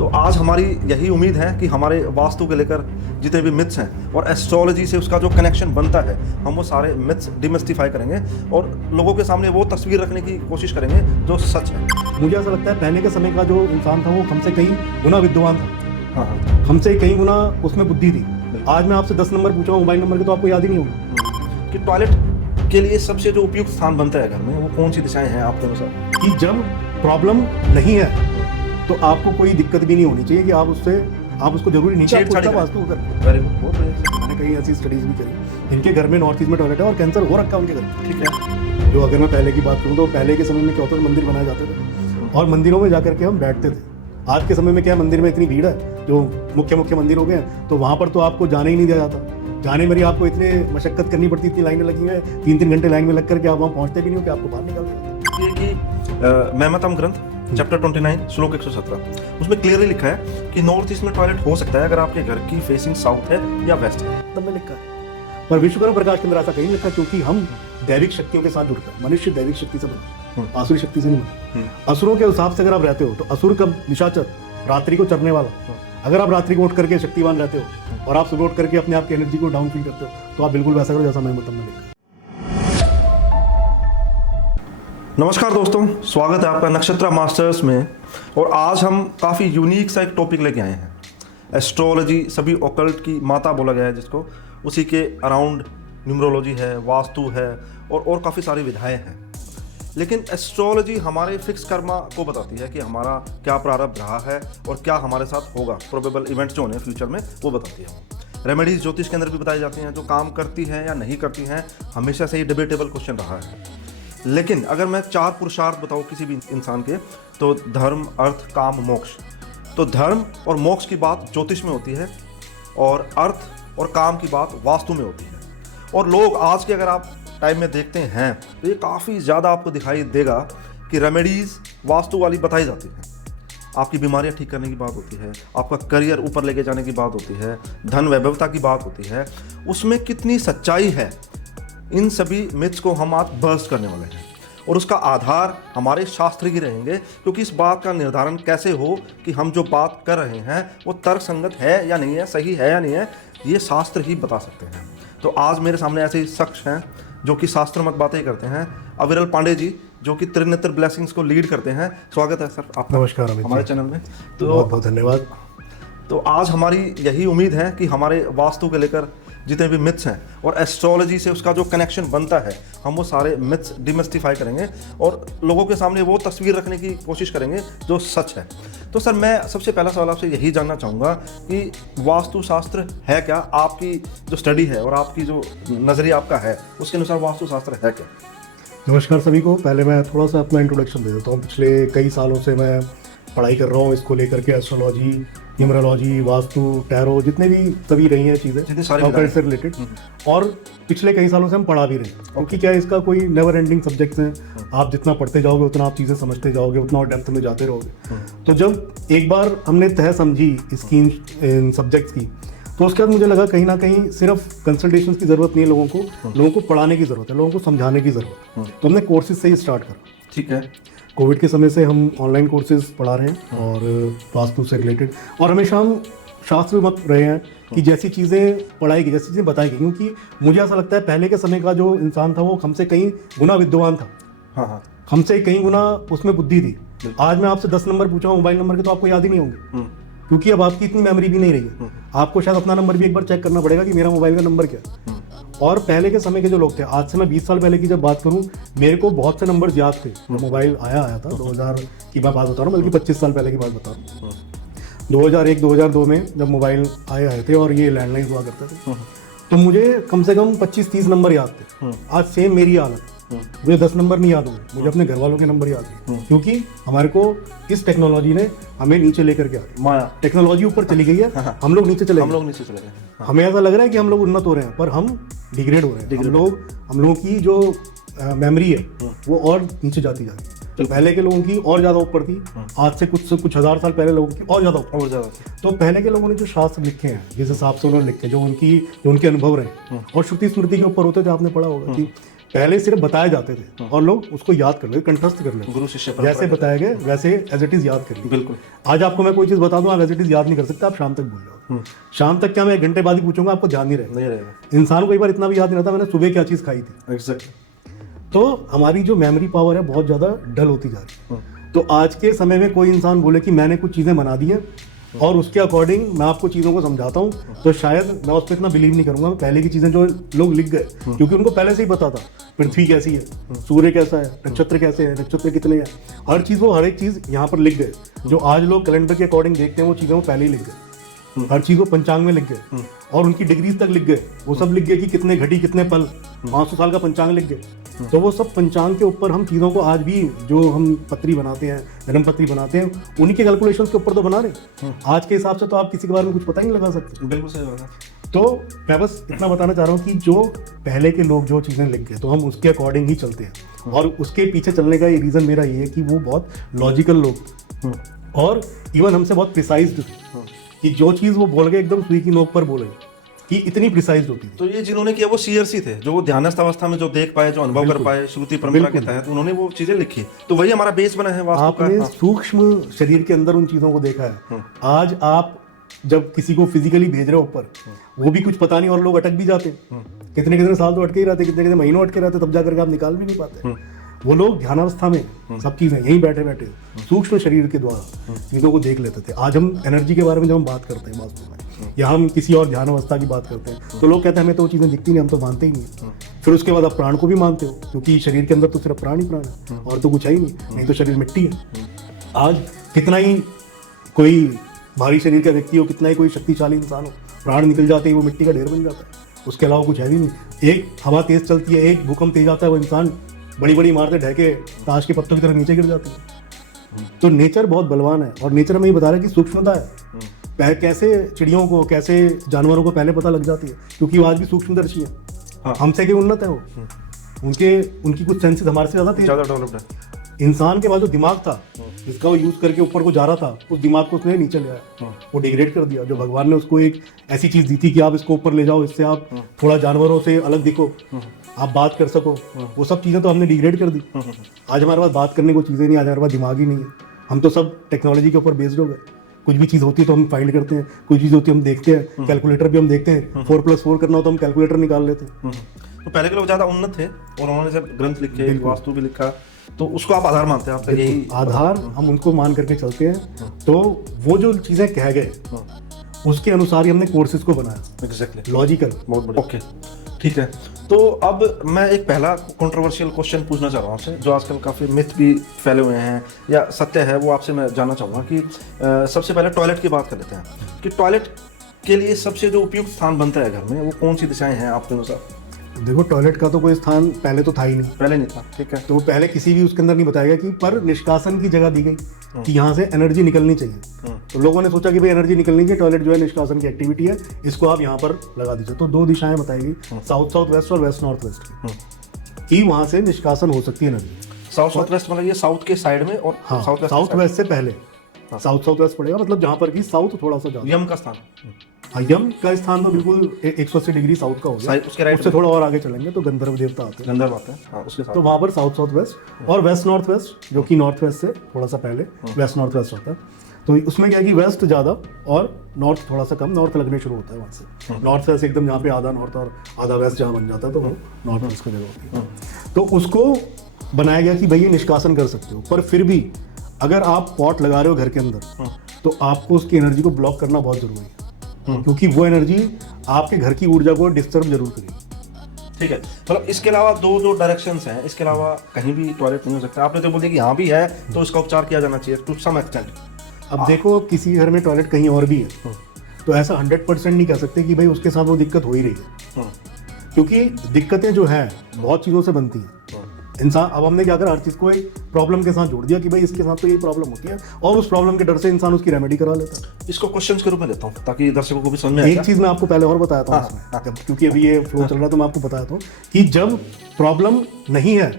तो आज हमारी यही उम्मीद है कि हमारे वास्तु के लेकर जितने भी मिथ्स हैं और एस्ट्रोलॉजी से उसका जो कनेक्शन बनता है, हम वो सारे मिथ्स डिमिस्टिफाई करेंगे और लोगों के सामने वो तस्वीर रखने की कोशिश करेंगे जो सच है। मुझे ऐसा लगता है पहले के समय का जो इंसान था वो हमसे कहीं गुना विद्वान था। हाँ, हमसे कहीं गुना उसमें बुद्धि थी। आज मैं आपसे 10 नंबर पूछा मोबाइल नंबर के तो आपको याद ही नहीं होगा। कि टॉयलेट के लिए सबसे जो उपयुक्त स्थान बनता है घर में, वो कौन सी दिशाएं हैं आपके अनुसार? कि जब प्रॉब्लम नहीं है तो आपको कोई दिक्कत भी नहीं होनी चाहिए कि आप उसको जरूरी नहीं है छेड़छाड़ी वास्तु कर। वेरी गुड, बहुत बढ़िया। मैंने कहीं ऐसी स्टडीज भी करी, इनके घर में नॉर्थ ईस्ट में टॉयलेट है और कैंसर हो रखा है उनके घर में। ठीक है। जो अगर मैं पहले की बात करूँ तो पहले के समय में क्या होता था, मंदिर बनाए जाते थे और मंदिरों में जाकर के हम बैठते थे। आज के समय में क्या है, मंदिर में इतनी भीड़ है, जो मुख्य मंदिर हो गए हैं, तो वहाँ पर तो आपको जाने ही नहीं दिया जाता। जाने में आपको इतने मशक्कत करनी पड़ती, इतनी लाइनें लगी हैं, 3-3 घंटे लाइन में लग करके आप वहाँ पहुँचते भी नहीं हो कि आपको बाहर निकाल दिया। ये कि मेहमतम ग्रंथ चैप्टर 29 श्लोक 117 उसमें क्लियरली लिखा है कि नॉर्थ ईस्ट में टॉयलेट हो सकता है अगर आपके घर की फेसिंग साउथ है या वेस्ट है। तब में लिखा है, पर विश्वकर्मा प्रकाश के अंदर ऐसा कहीं लिखा, क्योंकि हम दैविक शक्तियों के साथ जुड़ते हैं। मनुष्य दैविक शक्ति से बना, आसुरी शक्ति से नहीं बना। असुरों के हिसाब से अगर आप रहते हो तो असुर का निशाचर रात्रि को चढ़ने वाला। अगर आप रात्रि को उठ करके शक्तिवान रहते हो और आप सुबह उठ करके अपने आप की एनर्जी को डाउन फील करते हो, तो आप बिल्कुल वैसा करो जैसा मैं मतलब में लिखा। नमस्कार दोस्तों, स्वागत है आपका नक्षत्रा मास्टर्स में। और आज हम काफ़ी यूनिक सा एक टॉपिक लेके आए हैं। एस्ट्रोलॉजी सभी ऑकल्ट की माता बोला गया है जिसको, उसी के अराउंड न्यूमरोलॉजी है, वास्तु है और काफ़ी सारी विधाएं हैं। लेकिन एस्ट्रोलॉजी हमारे फिक्स कर्मा को बताती है कि हमारा क्या प्रारब्ध रहा है और क्या हमारे साथ होगा, प्रोबेबल इवेंट्स जो होने फ्यूचर में वो बताती है। रेमेडीज ज्योतिष के अंदर भी बताई जाती हैं, जो काम करती हैं या नहीं करती हैं, हमेशा से ही डिबेटेबल क्वेश्चन रहा है। लेकिन अगर मैं 4 पुरुषार्थ बताऊँ किसी भी इंसान के, तो धर्म, अर्थ, काम, मोक्ष। तो धर्म और मोक्ष की बात ज्योतिष में होती है और अर्थ और काम की बात वास्तु में होती है। और लोग आज के अगर आप टाइम में देखते हैं तो ये काफ़ी ज़्यादा आपको दिखाई देगा कि रेमेडीज़ वास्तु वाली बताई जाती हैं। आपकी बीमारियां ठीक करने की बात होती है, आपका करियर ऊपर लेके जाने की बात होती है, धन वैभवता की बात होती है। उसमें कितनी सच्चाई है, इन सभी मिथ्स को हम आज बर्स्ट करने वाले हैं। और उसका आधार हमारे शास्त्र ही रहेंगे, क्योंकि इस बात का निर्धारण कैसे हो कि हम जो बात कर रहे हैं वो तर्कसंगत है या नहीं है, सही है या नहीं है, ये शास्त्र ही बता सकते हैं। तो आज मेरे सामने ऐसे ही शख्स हैं जो कि शास्त्र मत बातें करते हैं। अविरल पांडे जी, जो कि त्रिनेत्र ब्लेसिंग्स को लीड करते हैं। स्वागत है सर आपका। नमस्कार हमारे चैनल में। तो बहुत बहुत धन्यवाद। तो आज हमारी यही उम्मीद है कि हमारे वास्तु के लेकर जितने भी मिथ्स हैं और एस्ट्रोलॉजी से उसका जो कनेक्शन बनता है, हम वो सारे मिथ्स डिमिस्टिफाई करेंगे और लोगों के सामने वो तस्वीर रखने की कोशिश करेंगे जो सच है। तो सर, मैं सबसे पहला सवाल आपसे यही जानना चाहूँगा कि वास्तु शास्त्र है क्या? आपकी जो स्टडी है और आपकी जो नज़रिया आपका है, उसके अनुसार वास्तु शास्त्र है क्या? नमस्कार सभी को। पहले मैं थोड़ा सा अपना इंट्रोडक्शन दे देता हूँ। पिछले कई सालों से मैं पढ़ाई कर रहा हूँ इसको लेकर के, एस्ट्रोलॉजी, न्यूमरोलॉजी, वास्तु, टैरो, जितने भी सभी रही हैं चीज़ें ऑकल्ट से रिलेटेड। और पिछले कई सालों से हम पढ़ा भी रहे हैं, क्योंकि क्या है, इसका कोई नेवर एंडिंग सब्जेक्ट्स हैं। आप जितना पढ़ते जाओगे उतना आप चीज़ें समझते जाओगे, उतना और डेप्थ में जाते रहोगे। तो जब एक बार हमने तह समझी इसकी इन सब्जेक्ट्स की, तो उसके बाद मुझे लगा कहीं ना कहीं सिर्फ कंसल्टेशन की ज़रूरत नहीं है, लोगों को पढ़ाने की ज़रूरत है, लोगों को समझाने की ज़रूरत है। तो हमने कोर्सेज से ही स्टार्ट करा। ठीक है। कोविड के समय से हम ऑनलाइन कोर्सेज पढ़ा रहे हैं और वास्तु से रिलेटेड, और हमेशा हम शास्त्र में मत रहे हैं कि जैसी चीज़ें पढ़ाई गई, जैसी चीज़ें बताई गई, क्योंकि मुझे ऐसा लगता है पहले के समय का जो इंसान था वो हमसे कहीं गुना विद्वान था। हाँ, हमसे कहीं गुना उसमें बुद्धि थी। आज मैं आपसे 10 नंबर पूछा मोबाइल नंबर के तो आपको याद ही नहीं होंगे, क्योंकि अब आपकी इतनी मेमोरी भी नहीं रही है। आपको शायद अपना नंबर भी एक बार चेक करना पड़ेगा कि मेरा मोबाइल का नंबर क्या है। और पहले के समय के जो लोग थे, आज से मैं 20 साल पहले की जब बात करूं, मेरे को बहुत से नंबर याद थे। मोबाइल आया था 2000 की मैं बात बता रहा हूँ, बल्कि 25 साल पहले की बात बता रहा हूँ। 2001-2002 में जब मोबाइल आए थे और ये लैंडलाइन हुआ करते थे, तो मुझे कम से कम 25-30 नंबर याद थे। आज सेम मेरी हालत, मुझे 10 नंबर नहीं याद होंगे, मुझे अपने घर वालों के नंबर याद है, क्योंकि हमारे को इस टेक्नोलॉजी ने हमें नीचे लेकर के आ गई। माया टेक्नोलॉजी ऊपर चली गई है, हम लोग नीचे चले गए। हमें ऐसा लग रहा है कि हम लोग उन्नत हो रहे हैं, पर हम डिग्रेड हो रहे हैं। हम लोगों की जो मेमोरी है वो और नीचे जाती जा रही है। तो पहले के लोगों की और ज़्यादा ऊपर थी, आज से कुछ हज़ार साल पहले लोगों की और ज़्यादा। तो पहले के लोगों ने जो शास्त्र लिखे हैं, जिस हिसाब से उन्होंने लिखे, जो उनके अनुभव रहे और श्रुति स्मृति के ऊपर होते थे, आपने पढ़ा होगा कि पहले सिर्फ बताए जाते थे और लोग उसको याद कर लेते, कंठस्थ कर लेते, गुरु शिष्य परंपरा जैसे बताया गया वैसे एज इट इज याद कर लिए। बिल्कुल। आज आपको मैं कोई चीज बता दूं, आप एज इट इज याद नहीं कर सकते, आप शाम तक भूल जाओ। शाम तक क्या, मैं 1 घंटे बाद ही पूछूंगा, आपको ध्यान नहीं रहेगा। नहीं रहेगा। इंसान को एक बार इतना भी याद नहीं रहता मैंने सुबह क्या चीज खाई थी। एग्जैक्टली। तो हमारी जो मेमोरी पावर है बहुत ज्यादा डल होती जा रही है। तो आज के समय में कोई इंसान बोले कि मैंने कुछ चीजें बना दी हैं और उसके अकॉर्डिंग मैं आपको चीज़ों को समझाता हूँ, तो शायद मैं उस पर इतना बिलीव नहीं करूंगा। पहले की चीज़ें जो लोग लिख गए, क्योंकि उनको पहले से ही पता था पृथ्वी कैसी है, सूर्य कैसा है, नक्षत्र कैसे है, नक्षत्र कितने हैं, हर चीज़ वो हर एक चीज़ यहाँ पर लिख गए। जो आज लोग कैलेंडर के अकॉर्डिंग देखते हैं वो चीज़ें वो पहले ही लिख गए, हर चीज़ वो पंचांग में लिख गए और उनकी डिग्रीज तक लिख गए। वो सब लिख गए कि कितने घड़ी कितने पल, 500 साल का पंचांग लिख गए। तो वो सब पंचांग के ऊपर हम चीज़ों को आज भी जो हम पत्री बनाते हैं, जन्म पत्री बनाते हैं, उन्हीं के कैलकुलेशंस के ऊपर तो बना रहे। आज के हिसाब से तो आप किसी के बारे में कुछ पता ही नहीं लगा सकते। बिल्कुल सही बात है। तो मैं बस इतना बताना चाह रहा हूँ कि जो पहले के लोग जो चीज़ें लिख गए तो हम उसके अकॉर्डिंग ही चलते हैं। और उसके पीछे चलने का ये रीज़न मेरा ये है कि वो बहुत लॉजिकल लोग और इवन हमसे बहुत प्रिसाइज्ड थे कि जो चीज़ वो बोल गए एकदम सुई की नोक पर बोले कि इतनी प्रिसाइज होती थी। तो ये जिन्होंने किया वो सीयर्स थे, जो वो ध्यानस्थ अवस्था में जो देख पाए, जो अनुभव कर पाए, श्रुति परंपरा के तहत उन्होंने वो चीजें लिखी। तो वही हमारा बेस बना है वास्तु का। आपने सूक्ष्म शरीर के अंदर उन चीजों को देखा है। आज आप जब किसी को फिजिकली भेज रहे हो ऊपर, वो भी कुछ पता नहीं और लोग अटक भी जाते, कितने कितने साल तो अटके ही रहते, कितने कितने महीनों अटके रहते, तब जाकर के आप निकाल भी नहीं पाते। वो लोग ध्यानावस्था में सब चीजें यहीं बैठे बैठे सूक्ष्म शरीर के द्वारा चीजों को देख लेते थे। आज हम एनर्जी के बारे में जब हम बात करते हैं वास्तु में, या हम किसी और ध्यान अवस्था की बात करते हैं, तो लोग कहते हैं हमें तो वो चीजें दिखती नहीं, हम तो मानते ही नहीं। फिर उसके बाद आप प्राण को भी मानते हो, क्योंकि शरीर के अंदर तो सिर्फ प्राण ही प्राण है और तो कुछ है ही नहीं तो शरीर मिट्टी है। आज कितना ही कोई भारी शरीर का व्यक्ति हो, कितना ही कोई शक्तिशाली इंसान हो, प्राण निकल जाते ही वो मिट्टी का ढेर बन जाता है। उसके अलावा कुछ है भी नहीं। एक हवा तेज चलती है, एक भूकंप तेज आता है, वो इंसान बड़ी बड़ी इमारतें ढके ताश के पत्तों की तरह नीचे गिर जाती है। तो नेचर बहुत बलवान है और नेचर हमें ये बता रहा है कि सूक्ष्मता है। कैसे चिड़ियों को, कैसे जानवरों को पहले पता लग जाती है, क्योंकि वो आज भी सूक्ष्मदर्शी है। हमसे क्यों उन्नत है वो, उनकी कुछ सेंसेस हमारे से ज़्यादा डेवलप्ड है। इंसान के पास जो दिमाग था, जिसका वो यूज करके ऊपर को जा रहा था, उस दिमाग को उसने नीचे ले आया, वो डिग्रेड कर दिया। जो भगवान ने उसको एक ऐसी चीज दी थी कि आप इसको ऊपर ले जाओ, इससे आप थोड़ा जानवरों से अलग दिखो, आप बात कर सको, वो सब चीजें तो हमने डिग्रेड कर दी। आज हमारे पास बात करने को चीजें नहीं, आज हमारे पास दिमाग ही नहीं है। हम तो सब टेक्नोलॉजी के ऊपर बेस्ड हो गए। कुछ भी चीज़ होती है तो हम फाइंड करते हैं, कोई चीज़ होती है हम देखते हैं, कैलकुलेटर भी हम देखते हैं, 4+4 करना हो तो हम कैलकुलेटर निकाल लेते हैं। तो पहले के लोग ज़्यादा उन्नत थे और उन्होंने जब ग्रंथ लिखे, वास्तु भी लिखा, तो उसको आप आधार मानते हैं? आपका यही आधार, हम उनको मान करके चलते हैं। तो वो जो चीज़ें कह गए उसके अनुसार ही हमने कोर्सेज को बनाया। Exactly, logical. बहुत बढ़िया। ओके, ठीक है। तो अब मैं एक पहला कंट्रोवर्शियल क्वेश्चन पूछना चाह रहा हूँ आपसे, जो आजकल काफ़ी मिथ भी फैले हुए हैं या सत्य है, वो आपसे मैं जानना चाहूँगा कि सबसे पहले टॉयलेट की बात कर लेते हैं कि टॉयलेट के लिए सबसे जो उपयुक्त स्थान बनता है घर में, वो कौन सी दिशाएं हैं आपके अनुसार? देखो, टॉयलेट का तो कोई स्थान पहले तो था ही नहीं, पहले नहीं था, ठीक है। तो पहले किसी भी उसके अंदर नहीं बताया गया कि पर निष्कासन की जगह दी गई कि यहाँ से एनर्जी निकलनी चाहिए। तो लोगों ने सोचा कि भाई एनर्जी निकलनी चाहिए, टॉयलेट जो है निष्कासन की एक्टिविटी है, इसको आप यहाँ पर लगा दीजिए। तो 2 दिशाएं बताई गई, साउथ साउथ वेस्ट और वेस्ट नॉर्थ वेस्ट की वहाँ से निष्कासन हो सकती है एनर्जी। साउथ साउथ वेस्ट मतलब ये साउथ के साइड में, और हाँ, साउथ वेस्ट से पहले साउथ साउथ वेस्ट पड़ेगा, मतलब जहाँ पर कि साउथ थोड़ा सा ज्यादा। यम का स्थान, यम का स्थान तो बिल्कुल 180 डिग्री साउथ का हो गया। उसके राइट उससे थोड़ा और आगे चलेंगे तो गंधर्व देवता आते हैं, गंधर्व आते हैं, हाँ, उसके साथ। तो वहाँ पर साउथ साउथ वेस्ट और वेस्ट नॉर्थ वेस्ट, जो कि नॉर्थ वेस्ट से थोड़ा सा पहले वेस्ट नॉर्थ वेस्ट होता है। तो उसमें क्या है कि वेस्ट ज़्यादा और नॉर्थ थोड़ा सा कम, नॉर्थ लगने शुरू होता है वहाँ से। नॉर्थ वेस्ट एकदम जहाँ पे आधा नॉर्थ और आधा वेस्ट जहाँ बन जाता है, तो वो नॉर्थ वेस्ट की जगह होती है। तो उसको बनाया गया कि भाई ये निष्कासन कर सकते हो, पर फिर भी अगर आप पॉट लगा रहे हो घर के अंदर, तो आपको उसकी एनर्जी को ब्लॉक करना बहुत जरूरी है, क्योंकि वो एनर्जी आपके घर की ऊर्जा को डिस्टर्ब जरूर करेगी। ठीक है, मतलब इसके अलावा दो डायरेक्शंस हैं, इसके अलावा कहीं भी टॉयलेट नहीं हो सकता। आपने तो बोल दिया कि यहाँ भी है तो इसका उपचार किया जाना चाहिए टू सम एक्सटेंट। अब देखो, किसी घर में टॉयलेट कहीं और भी है तो ऐसा 100% नहीं कह सकते कि भाई उसके साथ वो दिक्कत हो ही रही है, क्योंकि दिक्कतें जो है बहुत चीज़ों से बनती हैं। इंसान, अब हमने क्या करा, हर चीज़ को एक प्रॉब्लम के साथ जोड़ दिया कि भाई इसके साथ तो यही प्रॉब्लम होती है, और उस प्रॉब्लम के डर से इंसान उसकी रेमेडी करा लेता है। इसको क्वेश्चंस के रूप में लेता हूँ ताकि दर्शकों को भी समझ में आए। एक चीज़ मैं आपको पहले और बताया था उसमें, क्योंकि अभी ये फ्लो चल रहा है तो मैं आपको बताया था कि जब प्रॉब्लम नहीं है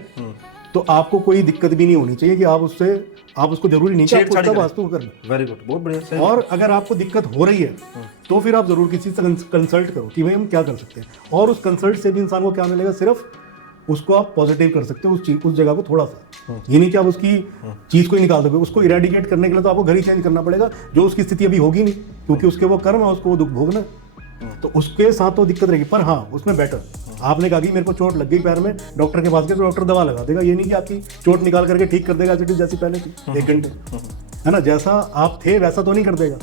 तो आपको कोई दिक्कत भी नहीं होनी चाहिए कि आप उसको जरूरी नहीं कि आपको वास्तु करना। वेरी गुड, बहुत बढ़िया। और अगर आपको दिक्कत हो रही है तो फिर आप जरूर किसी से कंसल्ट करो कि भाई हम क्या कर सकते हैं, और उस कंसल्ट से भी इंसान को क्या मिलेगा, सिर्फ उसको आप पॉजिटिव कर सकते हो उस जगह को थोड़ा सा। ये नहीं कि आप उसकी चीज को ही निकाल दोगे, उसको इरेडिकेट करने के लिए तो आपको घर ही चेंज करना पड़ेगा, जो उसकी स्थिति अभी होगी नहीं, क्योंकि उसके वो कर्म है, उसको वो दुख भोगना है। तो उसके साथ तो दिक्कत रहेगी, पर हाँ उसमें बेटर, आपने कहा कि मेरे को चोट लग गई पैर में, डॉक्टर के पास गए तो डॉक्टर दवा लगा देगा, ये नहीं कि आपकी चोट निकाल करके ठीक कर देगा जैसी पहले थी 1 घंटे, है ना, जैसा आप थे वैसा तो नहीं कर देगा,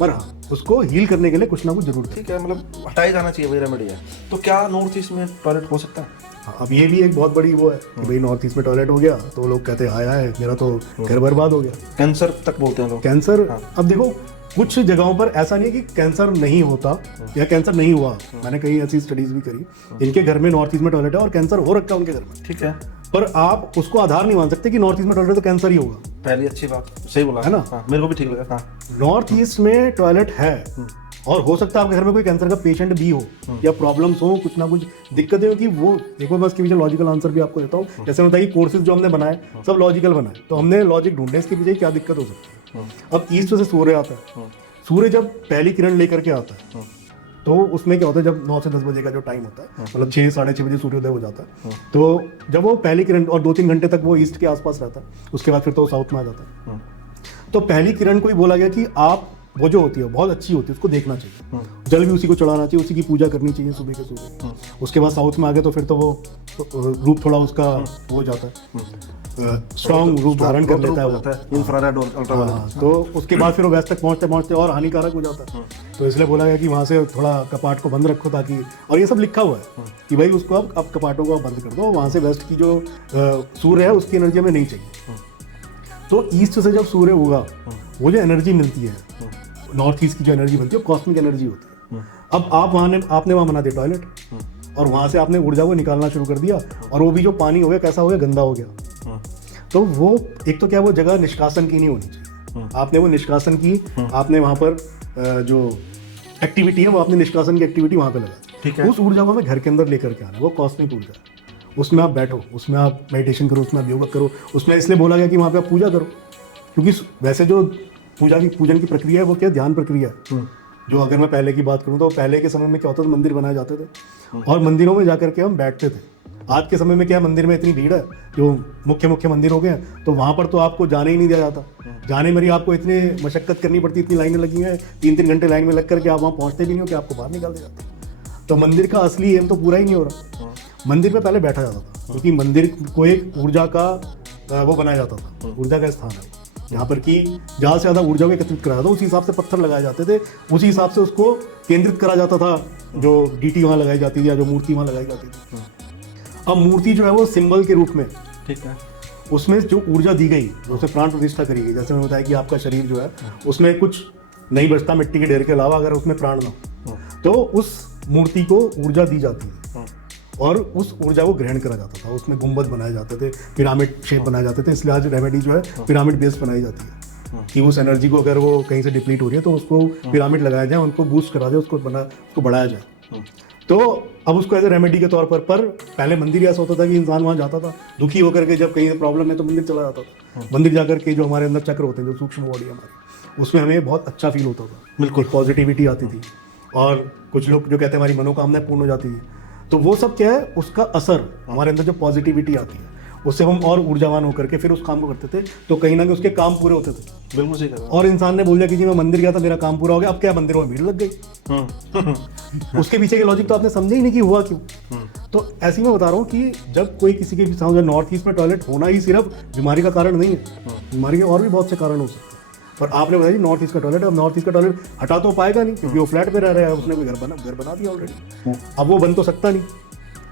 पर हाँ उसको हील करने के लिए कुछ ना कुछ जरूर ठीक है, मतलब हटाया जाना चाहिए वही रेमेडी है। तो क्या नॉर्थ ईस्ट में टॉयलेट हो सकता है? अब ये भी एक बहुत बड़ी वो है कि भाई नॉर्थ ईस्ट में टॉयलेट हो गया तो लोग कहते हैं आया है मेरा तो घर बर्बाद हो गया, कैंसर तक बोलते हैं लोग। कैंसर, अब देखो कुछ जगहों पर ऐसा नहीं है कि कैंसर नहीं होता या कैंसर नहीं हुआ, मैंने कई ऐसी स्टडीज भी करी, इनके घर में नॉर्थ ईस्ट में टॉयलेट है और कैंसर हो रखा है उनके घर में, ठीक है, पर आप उसको आधार नहीं मान सकते कि नॉर्थ ईस्ट में टॉयलेट है तो कैंसर ही होगा। पहली अच्छी बात, सही बोला है ना? हाँ, मेरे को भी ठीक लगा। हाँ, नॉर्थ ईस्ट में टॉयलेट है और हो सकता है आपके घर में कोई कैंसर का पेशेंट भी हो या प्रॉब्लम्स हो, कुछ ना कुछ दिक्कतें हो, कि वो देखो मैं इसके पीछे लॉजिकल आंसर भी आपको देता हूँ। जैसे बताइए कोर्सेज जो हमने बनाए सब लॉजिकल बनाए, तो हमने लॉजिक ढूंढे इसके पीछे क्या दिक्कत हो सकती है। अब ईस्ट से सूर्य आता है, सूर्य जब पहली किरण लेकर के आता है तो उसमें क्या होता है, जब 9 से 10 बजे का जो टाइम होता है, मतलब 6 साढ़े 6 बजे सूर्योदय हो जाता है, तो जब वो पहली किरण और 2-3 घंटे तक वो ईस्ट के आसपास रहता है, उसके बाद फिर तो साउथ में आ जाता है। तो पहली किरण को ही बोला गया कि आप वो जो होती है बहुत अच्छी होती है, उसको देखना चाहिए, जल भी उसी को चढ़ाना चाहिए, उसी की पूजा करनी चाहिए सुबह के सुबह। उसके बाद साउथ में आ गए तो फिर तो वो रूप थोड़ा उसका हो जाता है, स्ट्रॉन्ग रूप धारण कर लेता है वो, इंफ्रारेड और अल्ट्रावायलेट। हाँ, तो उसके बाद फिर वो वेस्ट तक पहुंचते पहुंचते और हानिकारक हो जाता है। तो इसलिए बोला गया कि वहाँ से थोड़ा कपाट को बंद रखो, ताकि, और ये सब लिखा हुआ है कि भाई उसको अब कपाटों को बंद कर दो, वहाँ से वेस्ट की जो सूर्य है उसकी एनर्जी हमें नहीं चाहिए। तो ईस्ट से जब सूर्य होगा वो जो एनर्जी मिलती है, नॉर्थ ईस्ट की जो एनर्जी बनती है वो कॉस्मिक एनर्जी होती है। अब आपने वहाँ बना दिया टॉयलेट और वहाँ से आपने ऊर्जा को निकालना शुरू कर दिया, और वो भी जो पानी हो गया कैसा हो गया, गंदा हो गया। तो वो एक तो क्या वो जगह निष्कासन की नहीं होनी चाहिए, आपने वो निष्कासन की, आपने वहाँ पर जो एक्टिविटी है वो आपने निष्कासन की एक्टिविटी वहाँ पे लगा, उस ऊर्जा को हमें घर के अंदर लेकर के आना, वो कॉस्मिक ऊर्जा है, उसमें आप बैठो, उसमें आप मेडिटेशन करो, उसमें आप योगा करो, उसमें इसलिए बोला गया कि वहाँ पे आप पूजा करो, क्योंकि वैसे जो पूजन की प्रक्रिया है वो क्या ध्यान प्रक्रिया है। जो अगर मैं पहले की बात करूँ तो पहले के समय में क्या होता था, मंदिर बनाए जाते थे और मंदिरों में जाकर के हम बैठते थे। आज के समय में क्या मंदिर में इतनी भीड़ है, जो मुख्य मंदिर हो गए हैं, तो वहाँ पर तो आपको जाने ही नहीं दिया जाता, जाने में ही आपको इतनी मशक्कत करनी पड़ती, इतनी लाइनें लगी हैं, 3-3 घंटे लाइन में लग करके आप वहाँ पहुँचते भी नहीं हो कि आपको बाहर निकाल दिया जाता। तो मंदिर का असली एम तो पूरा ही नहीं हो रहा। मंदिर में पहले बैठा जाता था क्योंकि मंदिर को एक ऊर्जा का वो बनाया जाता था, ऊर्जा का स्थान है यहाँ पर कि ज़्यादा से ज़्यादा ऊर्जा को एकत्रित करा जाता, उसी हिसाब से पत्थर लगाए जाते थे, उसी हिसाब से उसको केंद्रित करा जाता था, जो डीटी वहाँ लगाई जाती थी या जो मूर्ति वहाँ लगाई जाती थी। अब मूर्ति जो है वो सिंबल के रूप में, ठीक है, उसमें जो ऊर्जा दी गई, उसमें प्राण प्रतिष्ठा करी गई। जैसे मैंने बताया कि आपका शरीर जो है उसमें कुछ नहीं बचता मिट्टी के ढेर के अलावा, अगर उसमें प्राण ना हो तो उस मूर्ति को ऊर्जा दी जाती है और उस ऊर्जा को ग्रहण करा जाता था। उसमें गुंबद बनाए जाते थे, पिरामिड शेप बनाए जाते थे, इसलिए आज रेमेडी जो है पिरामिड बेस्ड बनाई जाती है कि उस एनर्जी को अगर वो कहीं से डिप्लीट हो रही है तो उसको पिरामिड लगाया जाए, उनको बूस्ट करा जाए, उसको बढ़ाया जाए। तो अब उसको एज ए रेमेडी के तौर पर पहले मंदिर ऐसा होता था कि इंसान वहाँ जाता था दुखी होकर के, जब कहीं प्रॉब्लम है तो मंदिर चला जाता था। मंदिर जाकर के जो हमारे अंदर चक्र होते हैं, जो सूक्ष्म बॉडी हमारी, उसमें हमें बहुत अच्छा फील होता था, बिल्कुल पॉजिटिविटी आती थी, और कुछ लोग जो कहते हैं हमारी मनोकामनाएं पूर्ण हो जाती थी। तो वो सब क्या है, उसका असर हमारे अंदर जो पॉजिटिविटी आती है उससे हम और ऊर्जावान होकर के फिर उस काम को करते थे, तो कहीं ना कहीं उसके काम पूरे होते थे। बिल्कुल सही कहा। और इंसान ने बोल दिया कि जी मैं मंदिर गया था, मेरा काम पूरा हो गया, अब क्या मंदिरों में भीड़ लग गई। उसके पीछे के लॉजिक तो आपने समझे ही नहीं कि हुआ क्यों। तो ऐसे ही मैं बता रहा हूँ कि जब कोई किसी के भी नॉर्थ ईस्ट में टॉयलेट होना ही सिर्फ बीमारी का कारण नहीं है, बीमारी के और भी बहुत से कारण हो सकते हैं। पर आपने बताया नॉर्थ ईस्ट का टॉयलेट, अब नॉर्थ ईस्ट का टॉयलेट हटा तो पाएगा नहीं क्योंकि वो फ्लैट पे रह रहा है, उसने कोई घर बना दिया ऑलरेडी, अब वो बन तो सकता नहीं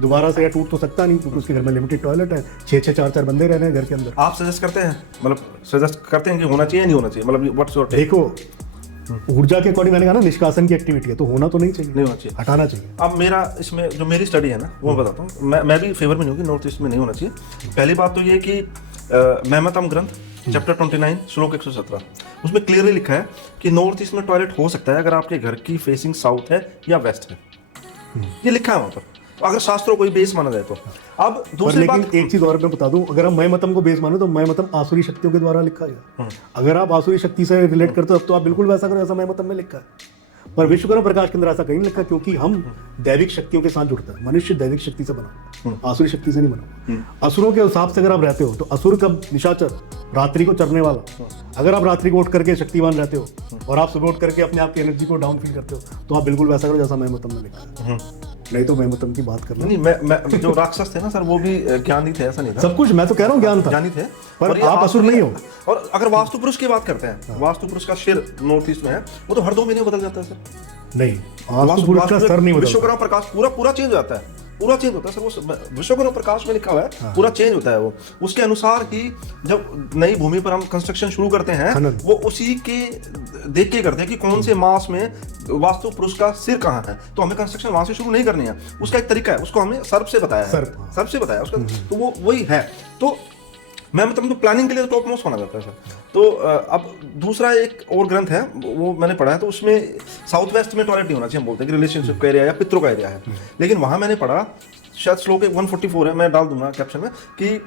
दोबारा से, या टूट तो सकता नहीं क्योंकि उसके घर में लिमिटेड टॉयलेट है, 6-6 4-4 बंदे रह रहे हैं घर के अंदर। आप सजेस्ट करते हैं, मतलब सजेस्ट करते हैं कि होना चाहिए नहीं होना चाहिए, मतलब व्हाट्स योर टेक? देखो ऊर्जा के अकॉर्डिंग मैंने कहा ना, निष्कासन की एक्टिविटी है तो होना तो नहीं चाहिए, नहीं होना चाहिए, हटाना चाहिए। अब मेरा इसमें जो मेरी स्टडी है ना वो बताता हूँ, मैं भी फेवर में नहीं हूँ कि नॉर्थ ईस्ट में नहीं होना चाहिए। पहली बात तो ये कि मेहमतम ग्रंथ चैप्टर 29 श्लोक 117 उसमें क्लियरली लिखा है कि नॉर्थ ईस्ट में टॉयलेट हो सकता है अगर आपके घर की फेसिंग साउथ है या वेस्ट है, ये लिखा है वहाँ पर, अगर शास्त्रों को बेस माना जाए तो। अब दूसरी बात, एक चीज और मैं बता दूं, अगर हम मय मतम को बेस मानो तो मय मतम आसुरी शक्तियों के द्वारा लिखा गया। अगर आप आसुरी शक्ति से रिलेट करते हो तो आप बिल्कुल वैसा करो जैसा मय मतम में लिखा है। पर विश्वकर्मा प्रकाश के अंदर ऐसा कहीं नहीं लिखा, क्योंकि हम दैविक शक्तियों के साथ जुड़ता है। मनुष्य दैविक शक्ति से बना, आसुरी शक्ति से नहीं बना। असुरों के हिसाब से अगर आप रहते हो तो असुर का निशाचर रात्रि को चरने वाला, अगर आप रात्रि को उठ करके शक्तिवान रहते हो और आप सुबह उठ करके अपने आप की एनर्जी को डाउन फील करते हो, तो आप बिल्कुल वैसा करो जैसा मेहमतम ने लिखा है। नहीं तो मेहमतम की बात कर लो। नहीं, मैं जो राक्षस थे ना सर, वो भी ज्ञानी थे, ऐसा नहीं था? सब कुछ मैं तो कह रहा हूँ ज्ञान था, ज्ञानी थे, पर और ये आप असुर नहीं हो। और अगर वास्तु पुरुष की बात करते हैं, वास्तु पुरुष का सिर नॉर्थ ईस्ट में है, वो तो हर 2 महीने बदल जाता है सर। नहीं, वास्तु पुरुष का सर नहीं बदलता। विश्वकर्मा प्रकाश पूरा चेंज हो जाता है, पूरा चेंज होता है सर। वो विश्वकर्मा प्रकाश में लिखा हुआ है, पूरा चेंज होता है वो। उसके अनुसार ही जब नई भूमि पर हम कंस्ट्रक्शन शुरू करते हैं, वो उसी के देख के करते हैं कि कौन से मास में वास्तु पुरुष का सिर कहाँ है, तो हमें कंस्ट्रक्शन वहां से शुरू नहीं करनी है। उसका एक तरीका है, उसको हमें सर्प से बताया है, सर्प से बताया उसका, तो वो वही है। तो मैं मतलब तो प्लानिंग के लिए टॉप मोस्ट माना जाता है सर। तो अब दूसरा एक और ग्रंथ है, वो मैंने पढ़ा है, तो उसमें साउथ वेस्ट में टॉयलेट नहीं होना चाहिए, हम बोलते हैं कि रिलेशनशिप का एरिया या पितरों का एरिया है। लेकिन वहां मैंने पढ़ा, शायद श्लोक 144 है, मैं डाल दूंगा कैप्शन में, कि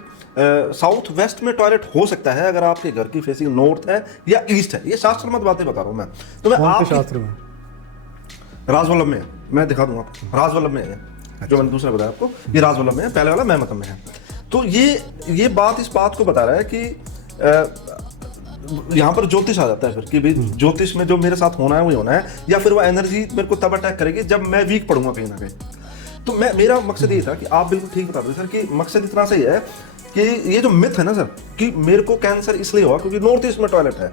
साउथ वेस्ट में टॉयलेट हो सकता है अगर आपके घर की फेसिंग नॉर्थ है या ईस्ट है। ये शास्त्र मत बातें बता रहा हूँ मैं, तो मैं आप शास्त्र में राजवल्लभ में है, मैं दिखा दूंगा आपको, राजवल्लभ में है जो मैंने दूसरा बताया आपको, ये राजवल्लभ में है, पहले वाला मेहमतम में है। तो ये बात इस बात को बता रहा है कि यहाँ पर ज्योतिष आ जाता है फिर, कि भाई ज्योतिष में जो मेरे साथ होना है वही होना है, या फिर वो एनर्जी मेरे को तब अटैक करेगी जब मैं वीक पड़ूंगा कहीं ना कहीं। तो मेरा मकसद ये था कि आप बिल्कुल ठीक बता रहे सर, कि मकसद इतना सही है कि ये जो मिथ है ना सर, कि मेरे को कैंसर इसलिए हुआ क्योंकि नॉर्थ ईस्ट में टॉयलेट है।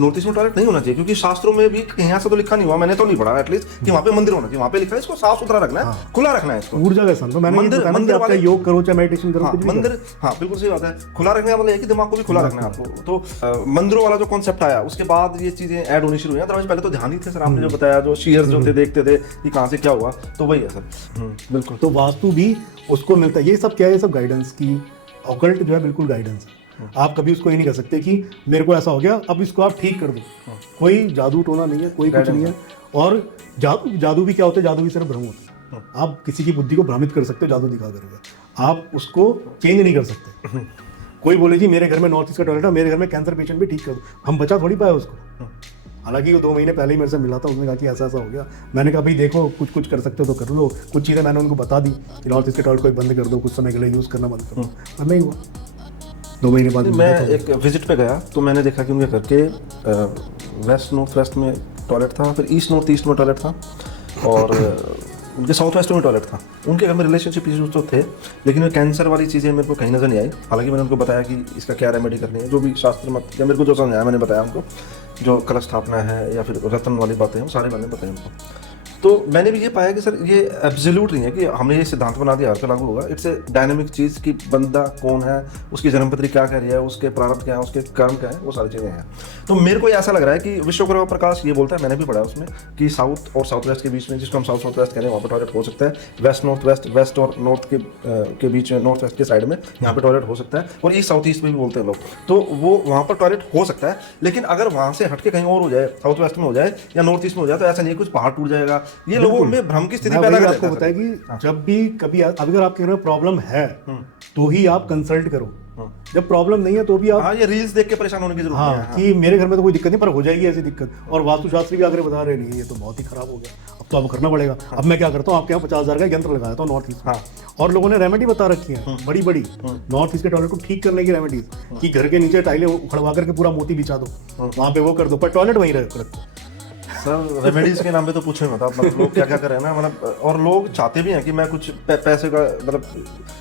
नॉर्थ ईस्ट में टॉयलेट नहीं होना चाहिए, क्योंकि शास्त्रों में भी कहीं ऐसा तो लिखा नहीं हुआ, मैंने तो नहीं पढ़ा एटलीस्ट, कि वहाँ पे मंदिर होना चाहिए। वहाँ पे लिखा है इसको साफ सुथरा रखना है, खुला रखना है इसको, ऊर्जा का स्थान। तो मैंने मंदिर वाले योग करो चाहे मेडिटेशन करो, मंदिर, हाँ बिल्कुल सही बात है। खुला रखने का मतलब है कि दिमाग को भी खुला रखना है आपको। तो मंदिरों वाला जो कॉन्सेप्ट आया, उसके बाद ये चीजें ऐड होनी शुरू हुई। अदरवाइज पहले तो ध्यान ही थे सर, आपने जो बताया, जो शीयर्स जो थे देखते थे कि कहाँ से क्या हुआ, तो वही है सर। बिल्कुल। तो वास्तु भी उसको मिलता है। ये सब क्या है, ये सब गाइडेंस की, ऑकल्ट जो है बिल्कुल गाइडेंस है। आप कभी उसको ये नहीं कर सकते कि मेरे को ऐसा हो गया अब इसको आप ठीक कर दो। कोई जादू टोना नहीं है, कोई कुछ नहीं है। और जादू भी क्या होता है, जादू भी सिर्फ भ्रम होता है। आप किसी की बुद्धि को भ्रमित कर सकते हो जादू दिखा करके, आप उसको चेंज नहीं कर सकते। कोई बोले जी मेरे घर में नॉर्थ ईस्ट का टॉयलेट है, मेरे घर में कैंसर पेशेंट भी ठीक कर दो, हम बचा थोड़ी पाए उसको। हालांकि वो 2 महीने पहले ही मेरे से मिला था, उसने कहा कि ऐसा ऐसा हो गया। मैंने कहा भाई देखो कुछ कर सकते हो तो कर लो। कुछ चीज़ें मैंने उनको बता दी कि नॉर्थ ईस्ट के टॉयलेट को बंद कर दो, कुछ समय के लिए यूज़ करना बंद करो, पर नहीं हुआ। 2 महीने बाद मैं एक विजिट पे गया तो मैंने देखा कि उनके घर के वेस्ट नॉर्थ वेस्ट में टॉयलेट था, फिर ईस्ट नॉर्थ ईस्ट में टॉयलेट था, और उनके साउथ वेस्ट में टॉयलेट था। उनके घर में रिलेशनशिप इश्यूज तो थे, लेकिन वो कैंसर वाली चीज़ें मेरे को कहीं नजर नहीं आई। हालांकि मैंने उनको बताया कि इसका क्या रेमेडी करनी है, जो भी शास्त्र मत या मेरे को जो समझाया मैंने बताया उनको, जो कलश स्थापना है या फिर रतन वाली बातें हैं, सारे मैंने बताया उनको। तो मैंने भी ये पाया कि सर ये एब्सोल्यूट नहीं है कि हमने ये सिद्धांत बना दिया हर पे लागू होगा। इट्स ए डायनामिक चीज़ कि बंदा कौन है, उसकी जन्मपत्री क्या कह रही है, उसके प्रारब्ध क्या है, उसके कर्म क्या है, वो सारी चीज़ें हैं। तो मेरे को ऐसा लग रहा है कि विश्वकर्मा प्रकाश ये बोलता है, मैंने भी पढ़ा उसमें, कि साउथ और साउथ वेस्ट के बीच में, जिसको हम साउथ वेस्ट कह रहे हैं, वहाँ पर टॉयलेट हो सकता है। वेस्ट नॉर्थ वेस्ट, वेस्ट और नॉर्थ के बीच में, नॉर्थ वेस्ट के साइड में यहाँ पे टॉयलेट हो सकता है, और ईस्ट साउथ ईस्ट में भी बोलते हैं लोग, तो वो वहाँ पर टॉयलेट हो सकता है। लेकिन अगर वहाँ से हटके कहीं और हो जाए, साउथ वेस्ट में हो जाए या नॉर्थ ईस्ट में हो जाए, तो ऐसा नहीं कुछ पहाड़ टूट जाएगा। ये लोगों में भ्रम की स्थिति पैदा कर आपको बताया कि जब भी कभी अगर आपके घर में प्रॉब्लम है तो ही आप कंसल्ट करो। जब प्रॉब्लम नहीं है तो भी आप ये रील्स देख के परेशान होने की जरूरत नहीं है कि मेरे घर में तो कोई दिक्कत नहीं, पर हो जाएगी ऐसी दिक्कत। और वास्तुशास्त्री भी आकर बता रहे नहीं ये तो बहुत ही खराब हो गया, अब तो आपको करना पड़ेगा। अब मैं क्या करता हूँ, आपके यहाँ 50,000 का यंत्र लगाया था नॉर्थ ईस्ट, और लोगों ने रेमेडी बता रखी है बड़ी बड़ी नॉर्थ ईस्ट के टॉयलेट को ठीक करने की रेमेडीज, कि घर के नीचे टाइलें उखड़वा करके पूरा मोती बिछा दो, वहां पे वो कर दो, पर टॉयलेट वहीं रखो। सर रेमेडीज के नाम पे तो पूछो मत आप, मतलब लोग क्या क्या कर रहे हैं ना, मतलब और लोग चाहते भी हैं कि मैं कुछ पैसे का मतलब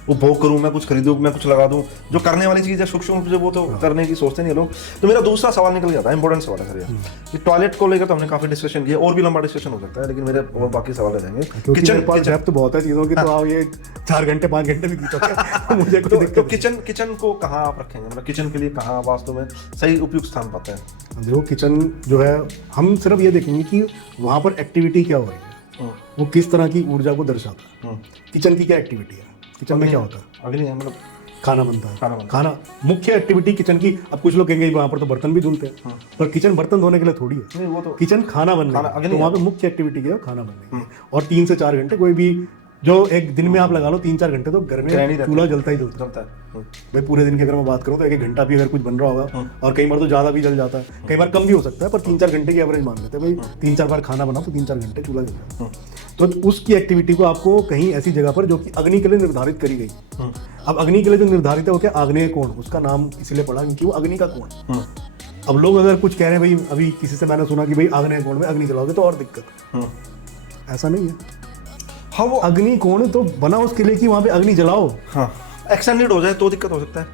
उपभोग करूं, मैं कुछ खरीदूं, मैं कुछ लगा दूं। जो करने वाली चीज़ है सूक्ष्म रूप से वो तो करने की सोचते नहीं लोग। तो मेरा दूसरा सवाल निकल जाता है, इंपॉर्टेंट सवाल है सर ये, कि टॉयलेट को लेकर तो हमने काफी डिस्कशन किया, और भी लंबा डिस्कशन हो सकता है, लेकिन मेरे और बाकी सवाल रह जाएंगे। किचन तो बहुत है चीज़ों की, तो आप ये 4 घंटे 5 घंटे भी खींचोगे मुझे कोई दिक्कत। किचन को कहाँ आप रखेंगे, मतलब किचन के लिए कहाँ वास्तव में सही उपयुक्त स्थान पाते हैं? देखो किचन जो है, हम सिर्फ ये देखेंगे कि वहाँ पर एक्टिविटी क्या हो रही है, वो किस तरह की ऊर्जा को दर्शाता है। किचन की क्या एक्टिविटी है, किचन में क्या होता है, अगली है मतलब खाना बनता है, खाना मुख्य एक्टिविटी किचन की। अब कुछ लोग कहेंगे वहाँ पर तो बर्तन भी धुलते हैं, पर किचन बर्तन धोने के लिए थोड़ी है, किचन खाना बनने, तो वहाँ पे मुख्य एक्टिविटी क्या है, खाना बनने की। और 3 से 4 घंटे कोई भी जो एक दिन में आप लगा लो 3-4 घंटे, तो घर ग्रहणी में रहती चूल्हा है। जलता ही जलता है। चलता है। भाई पूरे दिन की अगर मैं बात करूँ तो 1-1 घंटा भी अगर कुछ बन रहा होगा, और कई बार तो ज़्यादा भी जल जाता है, कई बार कम भी हो सकता है, पर 3-4 घंटे की एवरेज मान लेते हैं भाई, 3-4 बार खाना बनाओ तो 3-4 घंटे चूल्हा जल जाता है। तो उसकी एक्टिविटी को आपको कहीं ऐसी जगह पर जो कि अग्नि के लिए निर्धारित करी गई। अब अग्नि के लिए जो निर्धारित है वो क्या, आग्नेय कोण, उसका नाम इसीलिए पड़ा क्योंकि वो अग्नि का कोण। अब लोग अगर कुछ कह रहे हैं भाई, अभी किसी से मैंने सुना कि भाई आग्नेय कोण में अग्नि जलाओगे तो और दिक्कत, ऐसा नहीं है। हाँ वो अग्नि कोण तो बना उसके लिए कि वहां पे अग्नि जलाओ। हाँ एक्सटेंडेड हो जाए तो दिक्कत हो सकता है,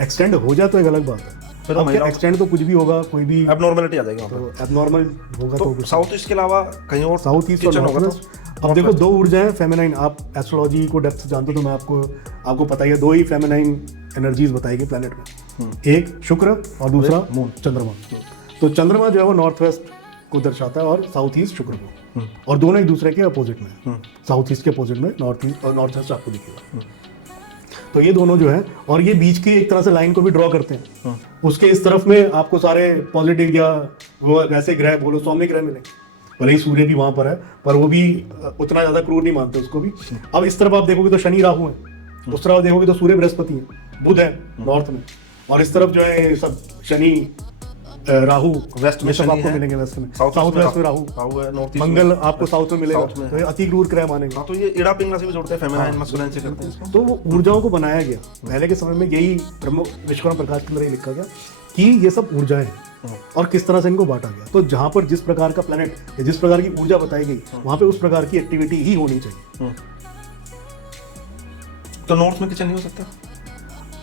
एक्सटेंड हो जाए तो एक अलग बात है। फिर तो अब क्या महिलाओं- एक्सटेंड तो कुछ भी होगा, कोई भी एबनॉर्मलिटी आ जाएगी वहाँ तो एबनॉर्मल होगा। पर। तो तो साउथ ईस्ट के अलावा कहीं और साउथ ईस्ट और किचन होगा नॉर्थ तो वेस्ट। अब देखो 2 ऊर्जाएं फेमिनाइन, आप एस्ट्रोलॉजी को डेप्थ से जानते हो तो मैं आपको पता ही है, 2 ही फेमिनाइन एनर्जीज बताएगी प्लेनेट में, एक शुक्र और दूसरा मून, चंद्रमा। तो चंद्रमा जो है वो नॉर्थ वेस्ट को दर्शाता है और साउथ ईस्ट शुक्र को, और दोनों एक दूसरे के अपोजिट में, साउथ ईस्ट के अपोजिट में नॉर्थ ईस्ट और नॉर्थ वेस्ट आपको दिखेगा। तो ये दोनों जो है, और ये बीच की एक तरह से लाइन को भी ड्रॉ करते हैं, उसके इस तरफ में आपको सारे पॉजिटिव या वो वैसे ग्रह बोलो सौम्य ग्रह मिलेंगे, भले ही सूर्य भी वहां पर है, पर वो भी उतना ज्यादा क्रूर नहीं मानते उसको भी। अब इस तरफ आप देखोगे तो शनि राहु है, उस तरफ आप देखोगे तो सूर्य बृहस्पति है, बुध है नॉर्थ में, और इस तरफ जो है सब शनि राहु वेस्ट में ये सब शनि आपको है, मिलेंगे वेस्ट में, साउथ साउथ वेस्ट में राहु, राहु है, नॉर्थ ईस्ट मंगल में- आपको साउथ में मिलेगा, साउथ में तो ये अति क्रूर ग्रह मानेंगे। हाँ तो ये इड़ा पिंगला से भी जोड़ते हैं, फेमिनाइन मस्कुलाइन से करते हैं इसको। तो वो ऊर्जाओं को बनाया गया पहले के समय में, यही ब्रह्म विश्वकर्मा प्रकाश के अंदर ये लिखा गया कि ये सब ऊर्जाएं हैं और किस तरह से इनको बांटा गया। तो जहां पर जिस प्रकार का प्लेनेट, जिस प्रकार की ऊर्जा बताई गई, वहां पे उस प्रकार की एक्टिविटी ही होनी चाहिए। तो नॉर्थ में किचन नहीं हो सकता?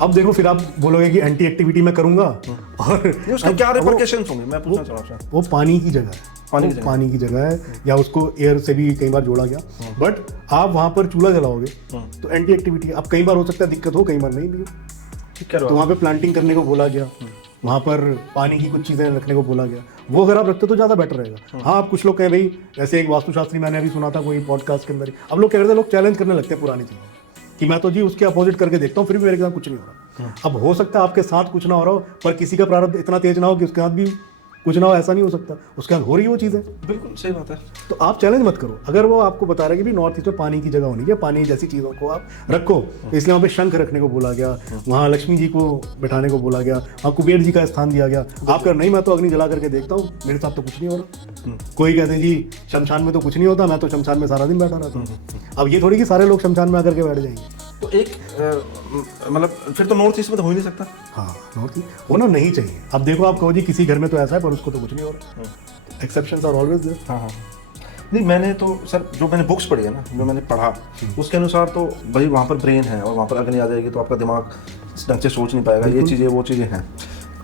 अब देखो फिर आप बोलोगे कि एंटी एक्टिविटी मैं करूंगा, और नहीं, उसके क्या रिपरकशंस होंगे, मैं पूछना चाह रहा हूँ आपसे। वो पानी की जगह है, पानी की वो जगह। पानी की जगह है, या उसको एयर से भी कई बार जोड़ा गया, बट आप वहां पर चूल्हा जलाओगे तो एंटी एक्टिविटी, अब कई बार हो सकता है दिक्कत हो, कई बार नहीं भी हो। ठीक कह रहे तो हो वहाँ पे प्लांटिंग करने को बोला गया, वहाँ पर पानी की कुछ चीज़ें रखने को बोला गया, वो अगर आप रखते तो ज़्यादा बेटर रहेगा। हाँ, आप कुछ लोग कहें भाई, जैसे एक वास्तुशास्त्री मैंने अभी सुना था कोई पॉडकास्ट के अंदर ही, अब लोग कह रहे थे, लोग चैलेंज करने लगते हैं पुरानी चीज़ों कि मैं तो जी उसके अपोजिट करके देखता हूँ, फिर भी मेरे साथ कुछ नहीं हो रहा। अब हो सकता है आपके साथ कुछ ना हो रहा हो, पर किसी का प्रारब्ध इतना तेज ना हो कि उसके साथ भी कुछ ना हो, ऐसा नहीं हो सकता, उसके साथ हो रही है वो चीज़ें। बिल्कुल सही बात है। तो आप चैलेंज मत करो। अगर वो आपको बता रहा है कि भी नॉर्थ ईस्ट में पानी की जगह होनी चाहिए, पानी जैसी चीज़ों को आप रखो, तो इसलिए वहाँ पे शंख रखने को बोला गया, वहाँ लक्ष्मी जी को बिठाने को बोला गया, वहाँ कुबेर जी का स्थान दिया गया। आप कर नहीं, मैं तो अग्नि जला करके देखता हूँ, मेरे साथ तो कुछ नहीं हो रहा। कोई कहते हैं जी शमशान में तो कुछ नहीं होता, मैं तो शमशान में सारा दिन बैठा रहता हूँ। अब ये थोड़ी कि सारे लोग शमशान में आकर के बैठ जाएंगे। तो एक मतलब फिर तो नॉर्थ ईस्ट में तो हो ही नहीं सकता। हाँ, नॉर्थ ईस्ट होना नहीं चाहिए। अब देखो, आप कहो जी किसी घर में तो ऐसा है पर उसको तो कुछ नहीं हो रहा, एक्सेप्शंस आर ऑलवेज देयर। हाँ हाँ, नहीं मैंने तो सर जो मैंने बुक्स पढ़ी है ना, जो मैंने पढ़ा उसके अनुसार तो भाई वहाँ पर ब्रेन है और वहाँ पर अग्नि आ जाएगी तो आपका दिमाग ढंग से सोच नहीं पाएगा, ये चीज़ें वो चीज़ें हैं,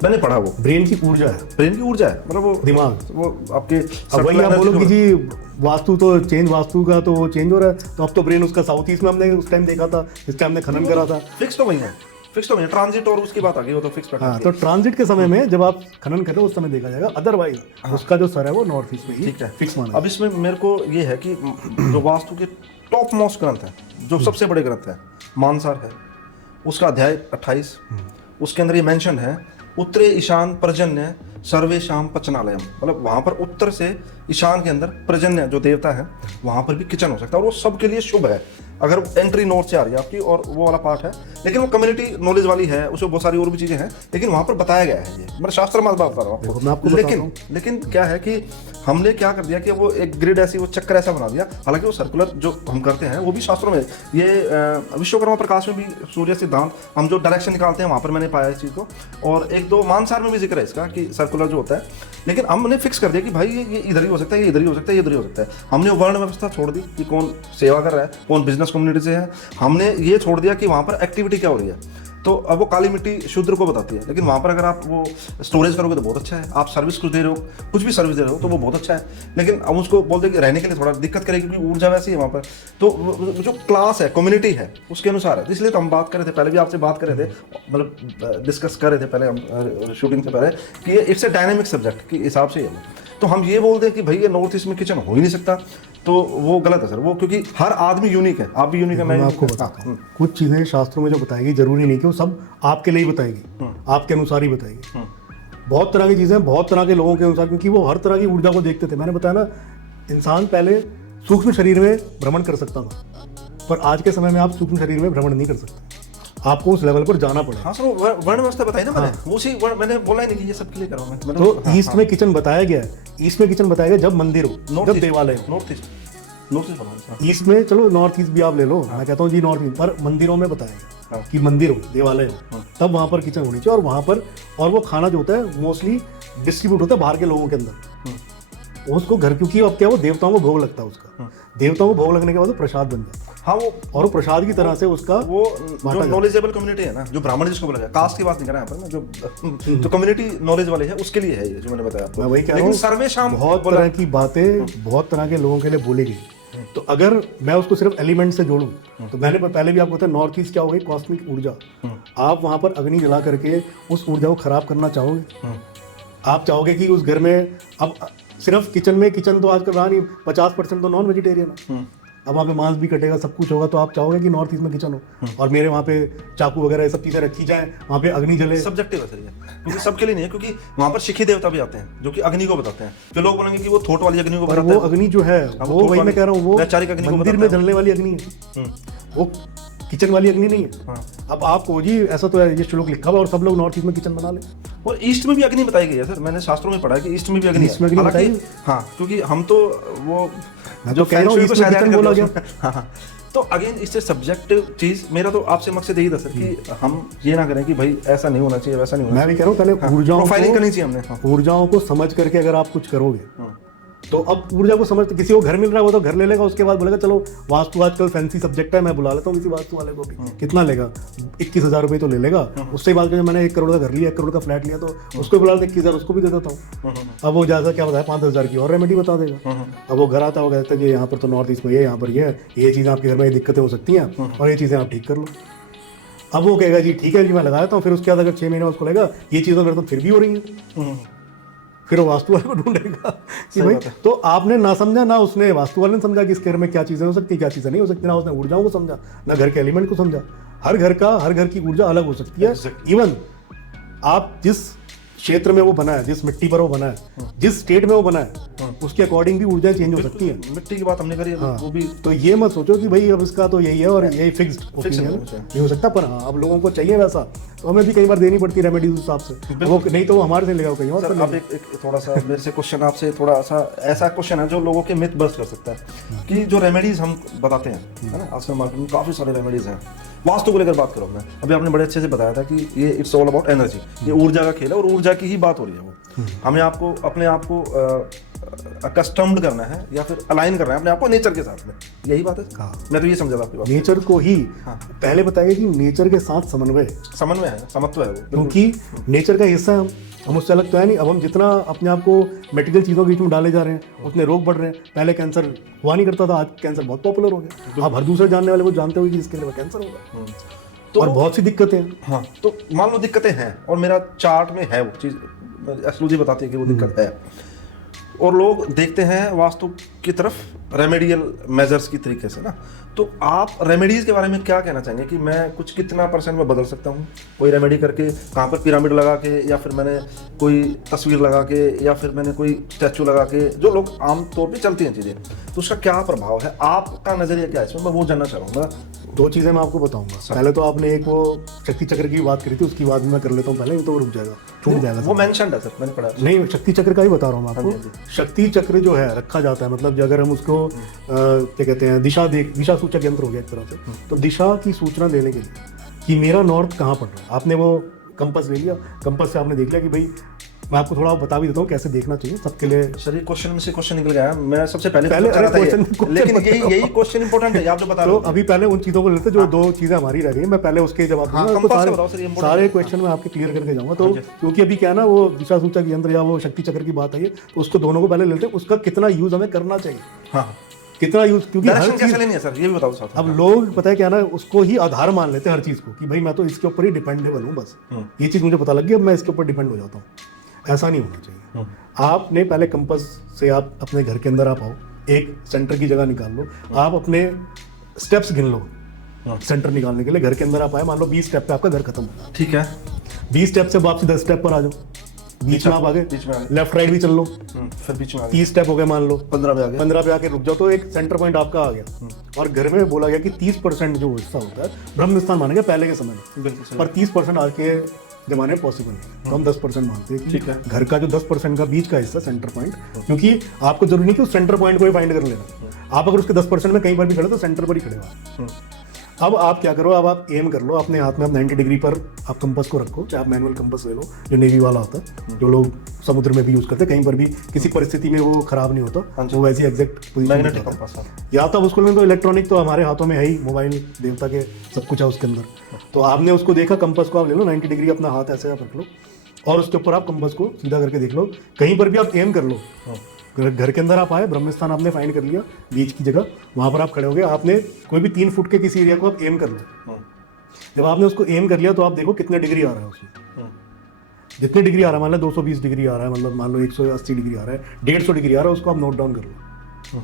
मैंने पढ़ा। वो ब्रेन की ऊर्जा है, ब्रेन की ऊर्जा है, मतलब वो दिमाग। वो आपके अब वही आप बोलो कि जी वास्तु तो चेंज, वास्तु का तो वो चेंज हो रहा है, तो अब तो ब्रेन उसका साउथ ईस्ट में हमने उस टाइम देखा था, इस टाइम हमने खनन करा था। फिक्स तो वही है, फिक्स तो वही है, ट्रांजिट और उसकी बात आ गई, वो तो फिक्स हाँ, तो ट्रांजिट के समय में जब आप खनन कर रहे हो उस समय देखा जाएगा, अदरवाइज उसका जो सर है वो नॉर्थ ईस्ट में ही ठीक है, फिक्स माना। अब इसमें मेरे को ये है कि जो वास्तु के टॉप मोस्ट ग्रंथ है, जो सबसे बड़े ग्रंथ है, मानसार है, उसका अध्याय 28, उसके अंदर ये मेंशन है, उत्तरे ईशान पर्जन्य सर्वेशाम पचनालयम, मतलब वहाँ पर उत्तर से ईशान के अंदर पर्जन्य जो देवता है वहाँ पर भी किचन हो सकता है, और वो सबके लिए शुभ है अगर एंट्री नॉर्थ से आ रही है आपकी, और वो वाला पार्ट है। लेकिन वो कम्युनिटी नॉलेज वाली है, उसमें बहुत सारी और भी चीज़ें हैं, लेकिन वहाँ पर बताया गया है, ये मतलब शास्त्र में बात कर रहा देखो, हूँ मैं आपको आपको। बताता हूँ। लेकिन क्या है कि हमने क्या कर दिया कि वो एक ग्रिड ऐसी, वो चक्कर ऐसा बना दिया, हालांकि वो सर्कुलर जो हम करते हैं वो भी शास्त्रों में, ये विश्वकर्मा प्रकाश में भी सूर्य सिद्धांत हम जो डायरेक्शन निकालते हैं वहाँ पर मैंने पाया इस चीज़ को, और एक दो मानसार में भी जिक्र है इसका कि सर्कुलर जो होता है। लेकिन हमने फिक्स कर दिया कि भाई ये इधर ही हो सकता है, ये इधर ही हो सकता है, ये इधर ही हो सकता है। हमने वर्ण व्यवस्था छोड़ दी कि कौन सेवा कर रहा है, कौन बिजनेस कम्युनिटी से है, हमने ये छोड़ दिया कि वहाँ पर एक्टिविटी क्या हो रही है। तो अब वो काली मिट्टी शूद्र को बताती है, लेकिन वहाँ पर अगर आप वो स्टोरेज करोगे तो बहुत अच्छा है, आप सर्विस कुछ दे रहे हो, कुछ भी सर्विस दे रहे हो तो वो बहुत अच्छा है। लेकिन अब उसको बोलते हैं कि रहने के लिए थोड़ा दिक्कत करेगी क्योंकि ऊर्जा वैसी है वहाँ पर, तो जो क्लास है, कम्युनिटी है, उसके अनुसार है। इसलिए तो हम बात कर रहे थे, पहले भी आपसे बात कर रहे थे, मतलब डिस्कस कर रहे थे पहले हम शूटिंग से पहले, कि ये इट्स ए डायनेमिक सब्जेक्ट के हिसाब से है। तो हम ये बोलते हैं कि भाई ये नॉर्थ ईस्ट में किचन हो ही नहीं सकता, तो वो गलत है सर, वो क्योंकि हर आदमी यूनिक है, आप भी यूनिक है, मैं मैं आपको बताता हूँ, कुछ चीज़ें शास्त्रों में जो बताएगी जरूरी नहीं कि वो सब आपके लिए ही बताएगी, आपके अनुसार ही बताएगी। बहुत तरह की चीज़ें बहुत तरह के लोगों के अनुसार, क्योंकि वो हर तरह की ऊर्जा को देखते थे। मैंने बताया ना, इंसान पहले सूक्ष्म शरीर में भ्रमण कर सकता था, पर आज के समय में आप सूक्ष्म शरीर में भ्रमण नहीं कर सकते, आपको उस लेवल पर जाना पड़ेगा। हाँ सर, वो वर्ण व्यवस्था बताई ना मैंने, वो उसी मैंने बोला ही नहीं कि ये सबके लिए कर रहा हूँ मैं। तो ईस्ट में किचन बताया गया है, ईस्ट में किचन बताया गया जब मंदिर हो, जब देवालय हो। नॉर्थ ईस्ट बनाओ। ईस्ट में चलो नॉर्थ ईस्ट भी आप ले लो, मैं कहता हूँ जी नॉर्थ ईस्ट, पर मंदिरों में बताया गया कि मंदिर हो, देवालय हो, तब वहां पर किचन होनी चाहिए। और वहां पर, और वो खाना जो होता है मोस्टली डिस्ट्रीब्यूट होता है बाहर के लोगों के अंदर, उसको घर, क्योंकि अब क्या, वो देवताओं को भोग लगता है उसका, देवताओं को भोग लगने के बाद वो प्रसाद बन जाता है। हाँ वो, और वो प्रसाद की तरह से उसका वो जो नॉलेजेबल कम्युनिटी है ना, जो ब्राह्मण जिसको बोला जाए, कास्ट की बात नहीं कर रहे हैं यहाँ पर ना, जो कम्युनिटी नॉलेज वाले है उसके लिए है ये जो मैंने बताया आपको। मैं वही कह रहा लेकिन हूँ, सर्वेशाम बहुत तरह की बातें बहुत तरह के लोगों के लिए बोली गई। तो अगर मैं उसको सिर्फ एलिमेंट से जोड़ूं, तो मैंने पहले भी आपको बताया, नॉर्थ ईस्ट क्या हो गई, कॉस्मिक ऊर्जा। आप वहां पर अग्नि जला करके उस ऊर्जा को खराब करना चाहोगे? आप चाहोगे कि उस घर में, अब सिर्फ किचन में, किचन तो आजकल रहा नहीं, 50% तो नॉन वेजिटेरियन है, अब वहाँ पे मांस भी कटेगा, सब कुछ होगा, तो आप चाहोगे कि नॉर्थ ईस्ट में किचन हो और मेरे वहाँ पे चाकू वगैरह ये सब चीजें रखी जाए, वहाँ पे अग्नि जले? सब्जेक्टिव है सर ये, क्योंकि सबके लिए नहीं है, क्योंकि वहाँ पर शिखी देवता भी आते हैं जो कि अग्नि को बताते हैं। फिर लोग बोलेंगे कि वो थोट वाली अग्नि को पर बताते वो हैं। अग्नि जो है, वो वही मैं कह रहा हूँ, वो वैचारिक अग्नि को मंदिर में जलने वाली अग्नि है, वो किचन वाली अग्नि नहीं है। अब आपको जी ऐसा तो है, ये श्लोक लिखा हुआ और सब लोग नॉर्थ ईस्ट में किचन बना ले। और ईस्ट में भी अग्नि बताई गई है सर, मैंने शास्त्रों में पढ़ा है कि ईस्ट में भी अग्नि ईस्ट में अग्नि बताई? हाँ, क्योंकि हम तो वो मैं तो कह रहा हूँ ईस्ट में किचन बोला गया। हाँ, तो अगेन इससे सब्जेक्टिव चीज, मेरा तो आपसे मकसद यही था सर कि हम ये ना करें कि भाई ऐसा नहीं होना चाहिए, वैसा नहीं होना मैं भी कह रहा हूँ पहले ऊर्जाओं प्रोफाइलिंग को, करनी चाहिए हमने। ऊर्जाओं को समझ करके अगर आप कुछ करोगे, तो अब ऊर्जा को समझ, किसी को घर मिल रहा है वो तो घर ले लेगा, उसके बाद बोलेगा चलो वास्तु आजकल फैंसी सब्जेक्ट है, मैं बुला लेता हूँ किसी वास्तु वाले को भी, कितना लेगा, 21,000 रुपये तो ले लेगा। उससे बात करें, मैंने 1 करोड़ का घर लिया, 1 करोड़ का फ्लैट लिया, तो उसको बुला लेते 21,000, उसको भी दे देता हूँ। अब वो ज्यादा क्या बताया, 5,000 की और रेमेडी बता देगा। अब वो घर आता होगा, कहता है कि यहाँ पर तो नॉर्थ ईस्ट में ये, यहाँ पर ये चीज़ें आपके घर में ये दिक्कतें हो सकती हैं और ये चीज़ें आप ठीक कर लो। अब वो कहेगा जी ठीक है जी मैं लगा देता हूँ, फिर उसके बाद अगर 6 महीने उसको लगेगा ये चीज़ें मेरे तो फिर भी हो रही हैं, फिर वो वास्तु वाले को ढूंढेगा कि भाई, तो आपने ना समझा, ना उसने वास्तु वाले ने समझा कि इस घर में क्या चीजें हो सकती है, क्या चीजें नहीं हो सकती, ना उसने ऊर्जाओं को समझा, ना घर के एलिमेंट को समझा। हर घर की ऊर्जा अलग हो सकती है। इवन आप जिस क्षेत्र में वो बना है, जिस मिट्टी पर वो बना है, जिस स्टेट में वो बना है, उसके अकॉर्डिंग भी ऊर्जा चेंज हो सकती है। मिट्टी की बात हमने करी, वो भी तो ये मत सोचो कि भाई अब इसका तो यही है और यही फिक्स्ड ओपिनियन नहीं हो सकता, पर हाँ अब लोगों को चाहिए वैसा, तो हमें भी कई बार देनी पड़ती है रेमेडीज उस हिसाब से, वो नहीं तो वो हमारे से लेगा कहीं और। सर अब एक थोड़ा सा मेरे से क्वेश्चन, आपसे थोड़ा सा ऐसा क्वेश्चन है जो लोगों के मिथ बस्ट कर सकता है कि जो रेमेडीज हम बताते हैं, है ना, आजकल मार्केट में काफी सारे रेमेडीज हैं। वास्तु को लेकर बात करूँ मैं, अभी आपने बड़े अच्छे से बताया था कि ये इट्स ऑल अबाउट एनर्जी, ये ऊर्जा का खेल है और ऊर्जा की ही बात हो रही है। वो हमें आपको अपने आप को अकस्टम्ड करना है या फिर अलाइन करना है अपने आप को नेचर के साथ में, यही बात है। मैं तो ये समझा था आपकी बात, नेचर को ही पहले बताइए कि नेचर के साथ समन्वय है, समत्व है वो, क्योंकि नेचर का हिस्सा है हम उससे अलग तो है नहीं। अब हम जितना अपने आप को मेडिकल चीज़ों के बीच में डाले जा रहे हैं उतने रोग बढ़ रहे हैं। पहले कैंसर हुआ नहीं करता था, आज कैंसर बहुत पॉपुलर हो गया। आप हर दूसरे जानने वाले को जानते हो कि इसके लिए कैंसर होगा, तो और बहुत सी दिक्कतें हैं। हाँ, तो मान लो दिक्कतें हैं और मेरा चार्ट में है वो चीज़, एस्ट्रोलॉजी बताती है कि वो दिक्कत है, और लोग देखते हैं वास्तु की तरफ रेमेडियल मेजर्स की तरीके से ना, तो आप रेमेडीज के बारे में क्या कहना चाहेंगे कि मैं कुछ कितना % में बदल सकता हूँ? कोई रेमेडी करके, कहाँ पर पिरामिड लगा के, या फिर मैंने कोई तस्वीर लगा के, या फिर मैंने कोई स्टैचू लगा के, जो लोग आम तौर पे चलती हैं चीज़ें, तो उसका क्या प्रभाव है? आपका नज़रिया क्या है इसमें, मैं वो जानना चाह रहा हूँ। 2 चीज़ें मैं आपको बताऊंगा। पहले तो आपने एक वो शक्ति चक्र की बात करी थी, उसकी बात भी मैं कर लेता हूँ पहले, तो रुक जाएगा, छूट जाएगा। वो मेंशन है सर, मैंने पढ़ा नहीं, शक्ति चक्र का ही बता रहा हूँ मैं आपको। शक्ति चक्र जो है रखा जाता है, मतलब अगर हम उसको क्या कहते हैं, दिशा सूचक यंत्र हो गया एक तरह से, तो दिशा की सूचना देने के लिए कि मेरा नॉर्थ कहाँ पड़ रहा है, आपने वो कंपस ले लिया, कंपस से आपने देख लिया कि भाई, मैं आपको थोड़ा बता भी देता हूँ कैसे देखना चाहिए सबके लिए। सर ये क्वेश्चन में से क्वेश्चन निकल गया, मैं सबसे पहले क्वेश्चन, लेकिन यही क्वेश्चन इंपॉर्टेंट है, आप जो बता रहे हो। तो अभी पहले उन चीज़ों को लेते जो 2 चीज़ें हमारी रह गई, मैं पहले उसके जवाब दूंगा, सारे क्वेश्चन मैं आपके क्लियर करके जाऊंगा। तो क्योंकि अभी क्या ना, वो दिशा सूचक यंत्र या वो शक्ति चक्र की बात आई है, तो उसको दोनों को पहले लेते हैं, उसका कितना यूज हमें करना चाहिए, कितना यूज, क्योंकि कैसे लेनी है सर ये भी बताओ साथ। अब लोग पता है क्या ना, उसको ही आधार मान लेते हैं हर चीज को कि भाई मैं तो इसके ऊपर ही डिपेंडेबल हूँ, बस ये चीज मुझे पता लग गई, अब मैं इसके ऊपर डिपेंड हो जाता हूँ। ऐसा नहीं होना चाहिए। आपने पहले कंपास से आप अपने घर के अंदर आप आओ, एक सेंटर की जगह निकाल लो, आप अपने स्टेप्स गिन लो सेंटर निकालने के लिए। घर के अंदर आप आए, मान लो 20 स्टेप पे आपका घर खत्म होगा, ठीक है, 20 स्टेप से वापसी 10 स्टेप पर आ जाओ, बीच में आप आगे, बीच में आगे। लेफ्ट राइट भी चल लो, फिर बीच में आ गए 30 स्टेप हो गए मान लो, 15 पे आ गए 15 पे आके रुक जाओ तो एक सेंटर पॉइंट आपका आ गया। और घर में बोला गया कि 30% जो हिस्सा होता है ब्रह्म स्थान मानेंगे पहले के समय में, बिल्कुल सही। पर 30% आज के जमाने में पॉसिबल नहीं, तो हम 10% मानते हैं कि ठीक है। घर का जो 10% का बीच का हिस्सा सेंटर पॉइंट, क्योंकि आपको जरूरी नहीं कि उस सेंटर पॉइंट को ही फाइंड कर लेना, आप अगर उसके 10% में कहीं पर भी खड़े तो सेंटर पर ही खड़े हो। अब आप क्या करो, अब आप एम कर लो अपने हाथ में, आप 90 डिग्री पर आप कंपास को रखो, चाहे आप मैनुअल कंपास ले लो जो नेवी वाला होता है, जो लोग समुद्र में भी यूज करते हैं, कहीं पर भी किसी परिस्थिति में वो खराब नहीं होता, वो वैसी एग्जैक्ट मैग्नेटिक कंपास। या तो आप उसको लें तो इलेक्ट्रॉनिक तो हमारे हाथों में है ही, मोबाइल देवता के सब कुछ है उसके अंदर। तो आपने उसको देखा, कंपास को आप ले लो 90 डिग्री अपना हाथ ऐसे आप रख लो और उसके ऊपर आप कंपास को सीधा करके देख लो, कहीं पर भी आप एम कर लो। घर के अंदर आप आए, ब्रह्मस्थान आपने फाइंड कर लिया, बीच की जगह वहां पर आप खड़े हो गए, आपने कोई भी 3 फुट के किसी एरिया को आप एम कर लो। जब आपने उसको एम कर लिया तो आप देखो कितने डिग्री आ रहा है उसमें, जितने डिग्री आ रहा है, मान लो 220 डिग्री आ रहा है, मतलब मान लो 180 डिग्री आ रहा है, 150 डिग्री आ रहा है, उसको आप नोट डाउन कर लो।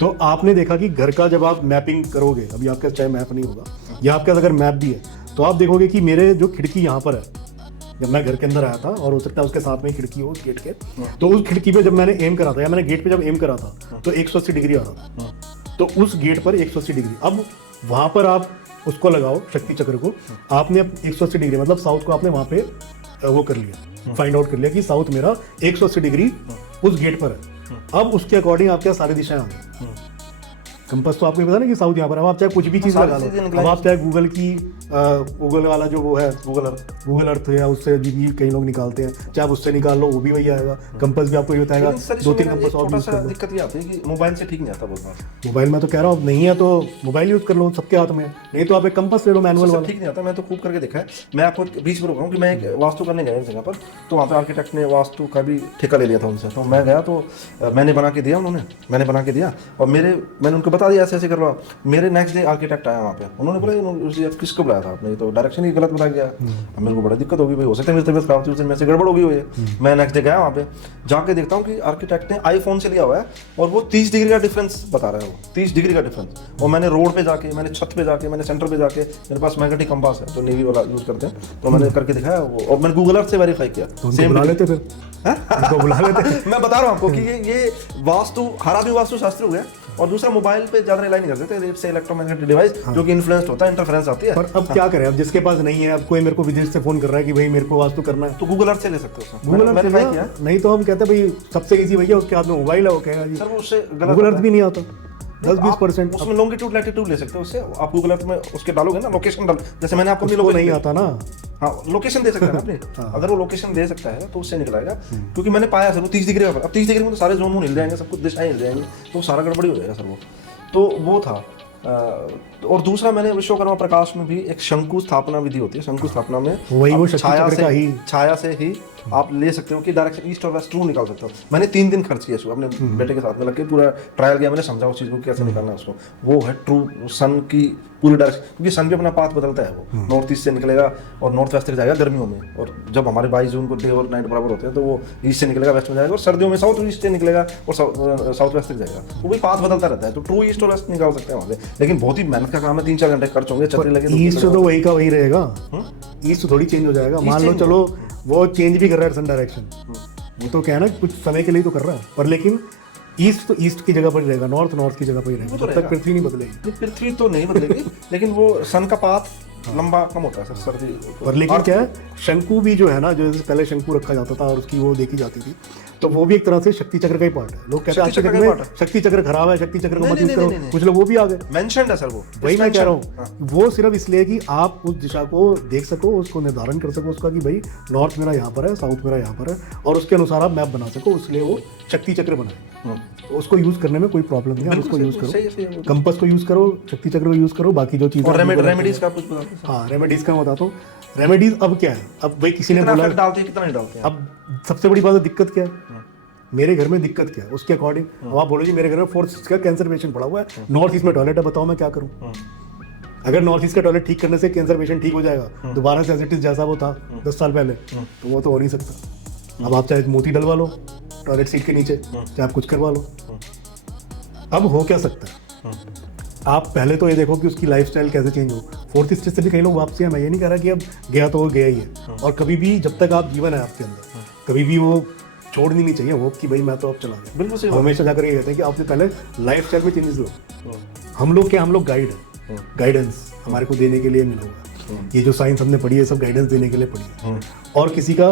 तो आपने देखा कि घर का जब आप मैपिंग करोगे, अभी आपके पास चाहे मैप नहीं होगा या आपके पास अगर मैप भी है, तो आप देखोगे कि मेरे जो खिड़की यहाँ पर है, जब मैं घर के अंदर आया था और हो सकता है उसके साथ में खिड़की हो उस गेट के, तो उस खिड़की पे जब मैंने एम करा था या मैंने गेट पे जब एम करा था तो 180 डिग्री आ रहा था, तो उस गेट पर 180 डिग्री, अब वहां पर आप उसको लगाओ शक्ति चक्र को, आपने 180 डिग्री मतलब साउथ को आपने वहां पे वो कर लिया, फाइंड आउट कर लिया कि साउथ मेरा 180 डिग्री उस गेट पर है। अब उसके अकॉर्डिंग आपके सारी दिशाएं आ गई, कंपास तो आपको पता ना कि साउथ यहाँ पर, अब आप चाहे कुछ भी चीज़ लगा लो, अब आप चाहे गूगल की गूगल वाला जो वो है गूगल अर्थ या उससे भी कई लोग निकालते हैं, चाहे आप उससे निकाल लो वो भी वही आएगा, कंपास भी आपको ये बताएगा। 2-3 कंपास और यूज कर लो। दिक्कत ये आती है कि मोबाइल से ठीक नहीं आता बहुत बार। मोबाइल में तो कह रहा हूँ नहीं है तो मोबाइल यूज कर लो, सबके हाथ में, नहीं तो आप एक कंपास ले लो मैनुअल वाला। ठीक नहीं आता, मैं तो खूब करके देखा है। मैं आपको बीच में रुका हूँ कि मैं एक वास्तु करने गया एक जगह पर, तो वहाँ पे आर्किटेक्ट ने वास्तु का भी ठेका ले लिया था उनसे, तो मैं गया तो मैंने बना के दिया, मैंने बना के दिया और मैंने उनको बता दिया ऐसे ऐसे करवा। मेरे नेक्स्ट डे आर्किटेक्ट आया वहाँ पे, उन्होंने बोला किसको बुलाया था आपने, तो डायरेक्शन ही गलत बता गया। मेरे को बड़ा दिक्कत होगी भाई, हो सकता है मेरी तबीयत खराब थी उस दिन, मेरे से गड़बड़ होगी हुई है। मैं नेक्स्ट डे गया वहाँ पे, जाके देखता हूँ कि आर्किटेक्ट ने आईफोन से लिया हुआ है और वो 30 डिग्री का डिफरेंस बता रहा है, वो 30 डिग्री का डिफरेंस। और मैंने रोड पे जाके, मैंने छत पे जाके, मैंने सेंटर पे जाके, मेरे पास मैग्नेटिक कंपास है तो नेवी वाला यूज करते हैं, तो मैंने करके दिखाया वो, और मैंने गूगल अर्थ से वेरीफाई किया। सेम बुला लेते फिर उनको बुला लेते। मैं बता रहा हूँ आपको कि ये वास्तु हरा भी वास्तु शास्त्र हो गया। और दूसरा, मोबाइल पे ज्यादा रिलाई नहीं करते थे, से इलेक्ट्रोमैग्नेटिक डिवाइस जो कि इन्फ्लुएंस्ड होता है, इंटरफेरेंस आती है। पर अब क्या करें, अब जिसके पास नहीं है, अब कोई मेरे को विदेश से फोन कर रहा है कि भाई मेरे को वास्तु करना है, तो गूगल अर्थ से ले सकते हो। गूगल अर्थ मैंने किया, नहीं तो हम कहते हैं भाई सबसे इजी भैया उसके हाथ में मोबाइल है, वो कहेगा जी सर वो उससे गलत गूगल अर्थ भी नहीं आता, 10-20%। उसमें लॉन्गिट्यूड लैटिट्यूड ले सकते हो उससे, आप गूगल अर्थ में उसके डालोगे ना, लोकेशन डाल, जैसे मैंने आपको उसको नहीं आता ना। हाँ, लोकेशन दे सकता है अपने। अगर वो लोकेशन दे सकता है तो उससे निकलाएगा, क्योंकि मैंने पाया सर वो 30 डिग्री पर, अब 30 डिग्री में तो सारे जोन हिल जाएंगे, सब कुछ दिशाएं हिल जाएंगी, तो सारा गड़बड़ी हो जाएगा सर वो। तो वो था। और दूसरा, मैंने विश्वकर्मा प्रकाश में भी एक शंकु स्थापना विधि होती है, शंकु स्थापना में वही वो छाया से ही आप ले सकते हो कि डायरेक्शन ईस्ट और वेस्ट ट्रू निकाल सकते हो। मैंने 3 दिन खर्च किया अपने बेटे के साथ में लग के, पूरा ट्रायल किया, मैंने समझा उस चीज़ को कैसे निकालना है उसको। वो है ट्रू सन की पूरी डायरेक्शन, क्योंकि सन भी अपना पाथ बदलता है, वो नॉर्थ ईस्ट से निकलेगा और नॉर्थ वेस्ट तक जाएगा गर्मियों में, और जब हमारे 22 जून को डे और नाइट बराबर होते हैं तो वो ईस्ट से निकलेगा वेस्ट में जाएगा, और सर्दियों में साउथ ईस्ट से निकलेगा और साउथ वेस्ट तक जाएगा, वो भी पाथ बदलता रहता है। तो ट्रू ईस्ट और वेस्ट निकाल सकते हैं वहाँ पे, लेकिन बहुत ही मेहनत का काम है, 3-4 घंटे खर्च होंगे, छतरी लगे ईस्ट तो वही का वही रहेगा, ईस्ट थोड़ी चेंज हो जाएगा। मान लो चलो वो चेंज भी कर रहा है सन डायरेक्शन, वो तो क्या है ना कुछ समय के लिए तो कर रहा है, पर लेकिन ईस्ट तो ईस्ट की जगह पर ही रहेगा, नॉर्थ की जगह पर ही रहेगा, जब तक पृथ्वी नहीं बदलेगी। पृथ्वी तो नहीं बदलेगी, लेकिन वो सन का पाथ लंबा कम होता है सर सर्दी पर। लेकिन क्या है, शंकु भी जो है ना, जो पहले शंकु रखा जाता था और उसकी वो देखी जाती थी, तो वो भी एक तरह से शक्ति चक्र का ही पार्ट है। लोग कहते हैं शक्ति चक्र खराब है, शक्ति चक्र को मत यूज करो, कुछ लोग वो भी आ गए, मेंशन्ड है सर वो। वही मैं कह रहा हूँ, वो सिर्फ इसलिए कि आप उस दिशा को देख सको, उसको निर्धारण कर सको उसका कि भाई नॉर्थ मेरा यहाँ पर है, साउथ मेरा यहाँ पर है, और उसके अनुसार आप मैप बना सको, इसलिए वो शक्ति चक्र बनाए। तो उसको यूज करने में कोई प्रॉब्लम नहीं है, उसको यूज करो, कंपास को यूज करो, शक्ति चक्र को यूज करो, बाकी जो चीज़ रेमेडीज का कुछ बताओ। हाँ, रेमेडीज का बताता हूँ। रेमेडीज अब क्या है, अब भाई किसी ने बोला डालते हैं, कितना नहीं डालते हैं। अब सबसे बड़ी बात है दिक्कत क्या है, मेरे घर में दिक्कत क्या है उसके अकॉर्डिंग। अब आप बोलो जी मेरे घर में 4 का कैंसर पेशेंट पड़ा हुआ है, नॉर्थ ईस्ट में टॉयलेट है, बताओ मैं क्या करूँ। अगर नॉर्थ ईस्ट का टॉयलेट ठीक करने से कैंसर पेशेंट ठीक हो जाएगा दोबारा से एज इट इज जैसा वो था 10 साल पहले, तो वो तो हो नहीं सकता। अब आप चाहे मोती डलवा लो टॉयलेट सीट के नीचे, चाहे आप कुछ करवा लो, अब हो क्या सकता है। आप पहले तो ये देखो कि उसकी लाइफस्टाइल कैसे चेंज हो। 4th स्टेज से भी कई लोग वापसी है, मैं ये नहीं कह रहा कि अब गया तो वो गया ही है, और कभी भी जब तक आप जीवन है आपके अंदर कभी भी वो छोड़नी नहीं चाहिए होप कि भाई मैं तो अब चला गया। बिल्कुल सही हम हमेशा जाकर ये कहते हैं कि आपसे पहले लाइफ स्टाइल में चेंजेस लो। हम लोग गाइड है, गाइडेंस हमारे को देने के लिए मिला हुआ है। ये जो साइंस हमने पढ़ी है सब गाइडेंस देने के लिए पढ़ी है, और किसी का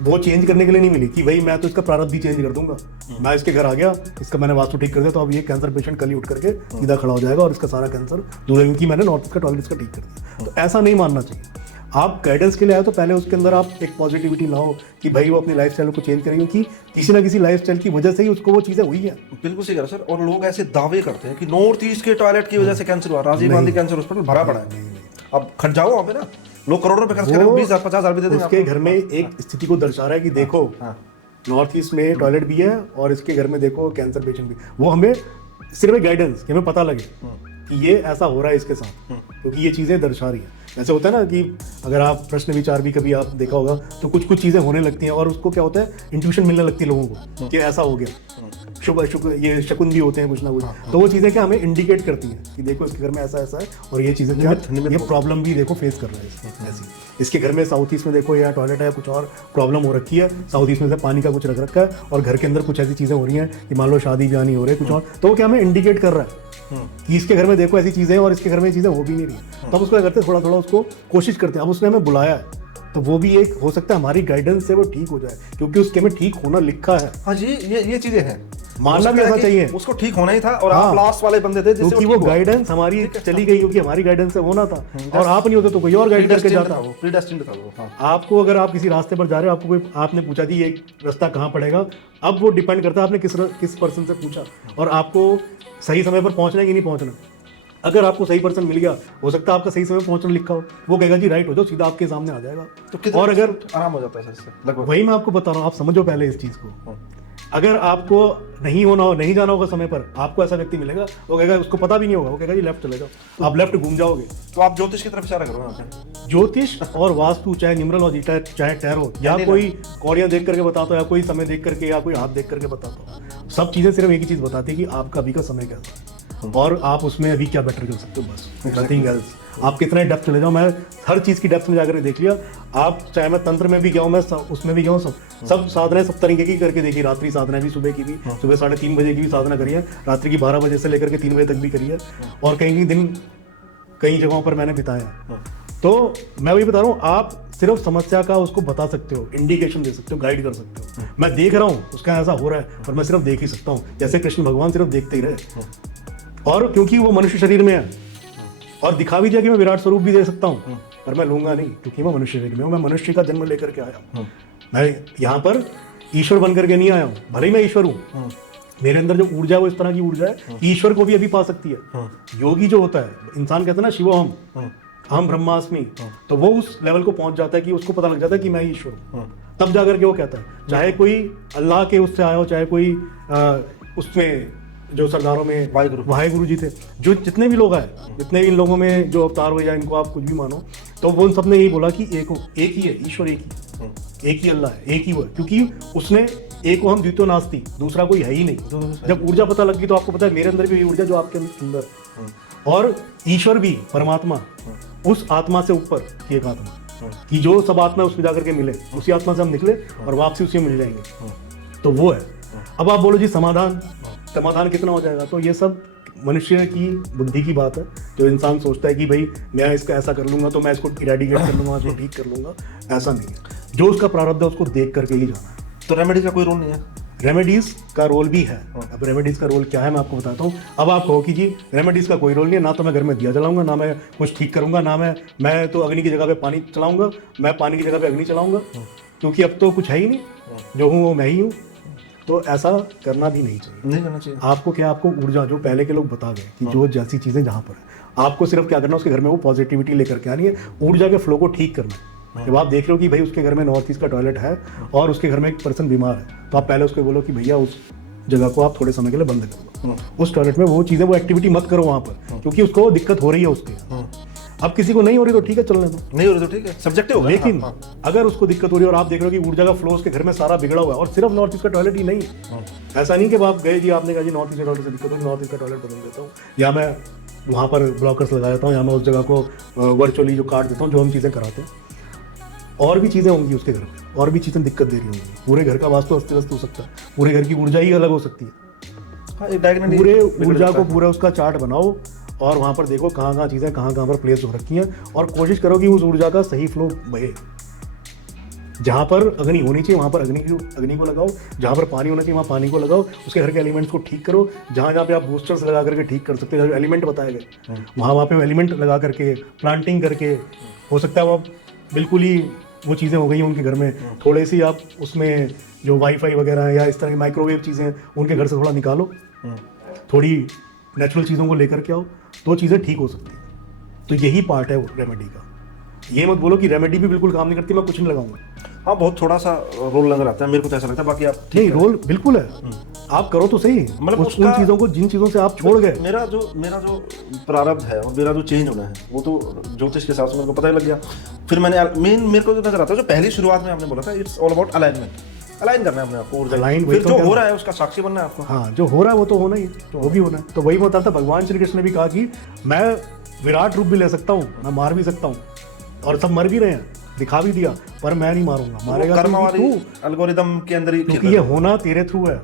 वो चेंज करने के लिए नहीं मिली कि भाई मैं तो इसका प्रारब्ध भी चेंज कर दूंगा। मैं इसके घर आ गया, इसका मैंने वास्तु ठीक कर दिया, तो अब ये कैंसर पेशेंट कल ही उठ करके सीधा खड़ा हो जाएगा और इसका सारा कैंसर दूर, क्योंकि मैंने नॉर्थ का टॉयलेट इसका ठीक कर दिया। तो ऐसा नहीं मानना चाहिए। आप गाइडेंस के लिए आए तो पहले उसके अंदर आप एक पॉजिटिविटी लाओ कि भाई वो अपनी लाइफस्टाइल को चेंज करेंगे, क्योंकि किसी ना किसी लाइफस्टाइल की वजह से ही उसको वो चीज़ें हुई हैं। बिल्कुल सही कह रहे सर। और लोग ऐसे दावे करते हैं कि नॉर्थ ईस्ट के टॉयलेट की वजह से कैंसर हुआ, राजीव गांधी कैंसर हॉस्पिटल भरा पड़ा है। अब खट जाओ वहाँ पे ना, लोग करोड़ों रुपए खर्च करें, 20,000 50,000 भी दे देंगे। उसके घर में एक स्थिति को दर्शा रहा है कि देखो नॉर्थ ईस्ट में टॉयलेट भी है और इसके घर में देखो कैंसर पेशेंट भी। वो हमें सिर्फ एक गाइडेंस कि हमें पता लगे कि ये ऐसा हो रहा है इसके साथ, क्योंकि ये चीज़ें दर्शा रही हैं। ऐसे होता है ना कि अगर आप प्रश्न विचार भी कभी आप देखा होगा तो कुछ कुछ चीज़ें होने लगती हैं और उसको क्या होता है, इंट्यूशन मिलने लगती है लोगों को कि ऐसा हो गया। शुभ अशुभ ये शकुन भी होते हैं कुछ ना कुछ। तो वो चीज़ें क्या हमें इंडिकेट करती हैं कि देखो इसके घर में ऐसा ऐसा है और ये चीज़ें क्या ये प्रॉब्लम भी देखो फेस कर रहा है ऐसी। इसके घर में साउथ ईस्ट में देखो या टॉयलेट है कुछ और प्रॉब्लम हो रखी है, साउथ ईस्ट में से पानी का कुछ रख रखा है और घर के अंदर कुछ ऐसी चीज़ें हो रही हैं कि मान लो शादी ब्याह नहीं हो रही कुछ और, तो वो क्या हमें इंडिकेट कर रहा है कि इसके घर में देखो ऐसी चीज़ें और इसके घर में चीज़ें हो भी नहीं रही। तब उसको क्या करते हैं, थोड़ा थोड़ा उसको कोशिश करते हैं। अब उसने हमें बुलाया है तो वो भी एक हो सकता है हमारी गाइडेंस से वो ठीक हो जाए, क्योंकि उसके में ठीक होना लिखा है। हाँ जी, ये चीजें हैं, मानना भी ऐसा चाहिए। उसको ठीक होना ही था और आप लास्ट वाले बंदे थे जिससे क्योंकि वो गाइडेंस हमारी चली गई, क्योंकि हमारी गाइडेंस से होना था और आप नहीं होते तो कोई और गाइड करके जाता। वो प्रीडेस्टिन्ड था वो। हाँ। आपको अगर आप किसी रास्ते पर जा रहे हो, आपको कोई आपने पूछा जी ये रास्ता कहाँ पड़ेगा, अब वो डिपेंड करता है आपने किस पर्सन से पूछा और आपको सही समय पर पहुंचना है कि नहीं पहुंचना। अगर आपको सही पर्सन मिल गया, हो सकता है आपका सही समय पहुंचना लिखा हो, वो कहेगा जी राइट हो जाओ, सीधा आपके सामने आ जाएगा। तो और अगर आराम हो जाता है सर लगभग। वही मैं आपको बता रहा हूँ, आप समझो पहले इस चीज को। अगर आपको नहीं जाना होगा समय पर, आपको ऐसा व्यक्ति मिलेगा वो कहेगा, उसको पता भी नहीं होगा, वो कहेगा जी लेफ्ट चले जाओ, आप लेफ्ट घूम जाओगे। तो आप ज्योतिष की तरफ इशारा करो ना। ज्योतिष और वास्तु, चाहे न्यूमरोलॉजी, चाहे टैरो, या कोई कौड़ियां देख करके बताता हो, या कोई समय देख करके, या कोई हाथ देख करके बताता हो, सब चीजें सिर्फ एक ही चीज बताती है कि आपका अभी का समय कैसा है और आप उसमें अभी क्या बेटर कर सकते हो, बस नथिंग एल्स। आप कितने डेप्थ चले जाओ, मैं हर चीज़ की डेप्थ में जाकर देख लिया। आप चाहे मैं तंत्र में भी गया हूँ, मैं उसमें भी गया हूँ, सब साधनाएं सब तरीके की करके देखी। रात्रि साधना भी, सुबह की भी, सुबह 3:30 बजे की भी साधना करी है, रात्रि की 12 बजे से लेकर के 3 बजे तक भी करी है, और कई दिन कई जगहों पर मैंने बिताया। तो मैं वही बता रहा हूँ, आप सिर्फ समस्या का उसको बता सकते हो, इंडिकेशन दे सकते हो, गाइड कर सकते हो। मैं देख रहा हूँ उसका ऐसा हो रहा है और मैं सिर्फ देख ही सकता हूँ, जैसे कृष्ण भगवान सिर्फ देखते ही रहे। और क्योंकि वो मनुष्य शरीर में है और दिखा भी दिया कि मैं विराट स्वरूप भी दे सकता हूँ, पर मैं लूंगा नहीं, क्योंकि मैं मनुष्य शरीर में हूँ। मैं मनुष्य का जन्म लेकर के आया हूँ, मैं यहाँ पर ईश्वर बन करके नहीं आया हूँ। भले ही मैं ईश्वर हूँ, मेरे अंदर जो ऊर्जा है वो इस तरह की ऊर्जा है कि ईश्वर को भी अभी पा सकती है। योगी जो होता है, इंसान कहता है ना शिवोहम, हम ब्रह्मास्मि, तो वो उस लेवल को पहुंच जाता है कि उसको पता लग जाता है कि मैं ईश्वर हूँ। तब जाकर के वो कहता है, चाहे कोई अल्लाह के उससे आया हो, चाहे कोई उसमें जो सरदारों में वाहेगुरु जी थे, जो जितने भी लोग आए, जितने भी इन लोगों में जो अवतार हुए, या इनको आप कुछ भी मानो, तो वो उन सब ने यही बोला कि एक ही है ईश्वर, एक ही अल्लाह है, एक ही वो है, क्योंकि उसने एक को हम द्वितीय नास्ति, दूसरा कोई है ही नहीं। जब ऊर्जा पता लगी तो आपको पता है मेरे अंदर भी ऊर्जा जो आपके अंदर, और ईश्वर भी परमात्मा उस आत्मा से ऊपर की एक आत्मा, कि जो सब आत्मा उसमें जाकर के मिले, उसी आत्मा से हम निकले और वापसी उसी में मिल जाएंगे, तो वो है। अब आप बोलो जी समाधान कितना हो जाएगा, तो ये सब मनुष्य की बुद्धि की बात है। जो इंसान सोचता है कि भाई मैं इसका ऐसा कर लूंगा तो मैं इसको इरेडिकेट कर लूंगा, इसको ठीक कर लूंगा, ऐसा नहीं है। जो उसका प्रारब्ध है उसको देख करके ही जाना है। तो रेमेडीज का कोई रोल नहीं है? रेमेडीज का रोल भी है। अब रेमेडीज का रोल क्या है मैं आपको बताता हूँ। अब आप कहो कि जी रेमेडीज का कोई रोल नहीं है, ना तो मैं घर में दिया जलाऊंगा, ना मैं कुछ ठीक करूंगा, ना मैं तो अग्नि की जगह पे पानी चलाऊंगा, मैं पानी की जगह पे अग्नि चलाऊंगा, क्योंकि अब तो कुछ है ही नहीं, जो हूँ वो मैं ही हूँ। तो ऐसा करना भी नहीं चाहिए। आपको क्या, आपको ऊर्जा जो पहले के लोग बता गए कि जो जैसी चीजें जहाँ पर है, आपको सिर्फ क्या करना है, उसके घर में वो पॉजिटिविटी लेकर के आनी है, ऊर्जा के फ्लो को ठीक करना है। जब आप देख लो कि भाई उसके घर में नॉर्थ ईस्ट का टॉयलेट है और उसके घर में एक पर्सन बीमार है, तो आप पहले उसको बोलो कि भैया उस जगह को आप थोड़े समय के लिए बंद करो, उस टॉयलेट में वो चीजें, वो एक्टिविटी मत करो वहाँ पर, क्योंकि उसको दिक्कत हो रही है उसके। अब किसी को नहीं हो रही तो ठीक है, चलने दो, नहीं हो रही तो ठीक है, सब्जेक्टिव होगा। लेकिन अगर उसको दिक्कत हो रही है और आप देख रहे हो कि ऊर्जा का फ्लो उसके घर में सारा बिगड़ा हुआ है, और सिर्फ नॉर्थ ईस्ट का टॉयलेट ही नहीं, ऐसा नहीं कि आप गए जी आपने कहा जी नॉर्थ ईस्ट टॉयलेट से दिक्कत हो, नॉर्थ ईस्ट का टॉयलेट बदल देता हूँ, या मैं वहाँ पर ब्लॉकर्स लगा देता हूँ, या मैं उस जगह को वर्चुअली जो काट देता हूँ, जो हम चीज़ें कराते हैं। और भी चीज़ें होंगी उसके घर में, और भी चीज़ें दिक्कत दे रही होंगी, पूरे घर का वास्तु अस्त व्यस्त हो सकता है, पूरे घर की ऊर्जा ही अलग हो सकती है। हाँ, एक diagonally पूरे बिगड़ ऊर्जा जाता को है। पूरा उसका चार्ट बनाओ और वहाँ पर देखो कहाँ कहाँ चीज़ें कहाँ कहाँ पर प्लेस हो रखी हैं, और कोशिश करो कि उस ऊर्जा का सही फ्लो बहे। जहाँ पर अग्नि होनी चाहिए वहाँ पर अग्नि को लगाओ, जहाँ पर पानी होना चाहिए वहाँ पानी को लगाओ, उसके घर के एलिमेंट्स को ठीक करो। जहाँ जहाँ पे आप बूस्टर्स लगा करके ठीक कर सकते हो, जो एलिमेंट बताए गए वहाँ पे एलिमेंट लगा करके प्लांटिंग करके, हो सकता है वो बिल्कुल ही वो चीज़ें हो गई हैं उनके घर में, थोड़े सी आप उसमें जो वाईफाई वगैरह है या इस तरह की माइक्रोवेव चीज़ें हैं उनके घर से थोड़ा निकालो, थोड़ी नेचुरल चीज़ों को लेकर के आओ, तो चीज़ें ठीक हो सकती हैं। तो यही पार्ट है वो रेमेडी का। ये मत बोलो कि रेमेडी भी बिल्कुल काम नहीं करती, मैं कुछ नहीं लगाऊंगा। हाँ, बहुत थोड़ा सा रोल नजर आता है, मेरे को तो ऐसा लगता है, बाकी आप नहीं, रोल बिल्कुल है, आप करो तो सही। मतलब उन उसका- चीज़ों को, जिन चीज़ों से आप छोड़ गए, मेरा जो प्रारब्ध है और मेरा जो चेंज होना है वो तो ज्योतिष के हिसाब से मेरे को पता ही लग गया। फिर मैंने मेरे को जो नजर आता है, जो पहली शुरुआत में आपने बोला था, it's all about alignment, align करना है अपने आप को ऊर्जा। Align, फिर वही तो जो क्या- हो रहा है उसका साक्षी बनना है आपको। हाँ, जो हो रहा है वो तो होना ही है, वो भी होना है। तो वही बता था, भगवान श्री कृष्ण ने भी कहा कि मैं विराट रूप भी ले सकता हूँ, मैं मार भी सकता हूँ, और सब मर भी रहे हैं, दिखा भी दिया, पर मैं नहीं मारूंगा। मारेगा कर्मवादी तू, एल्गोरिदम के अंदर ही क्योंकि ये होना तेरे थ्रू है,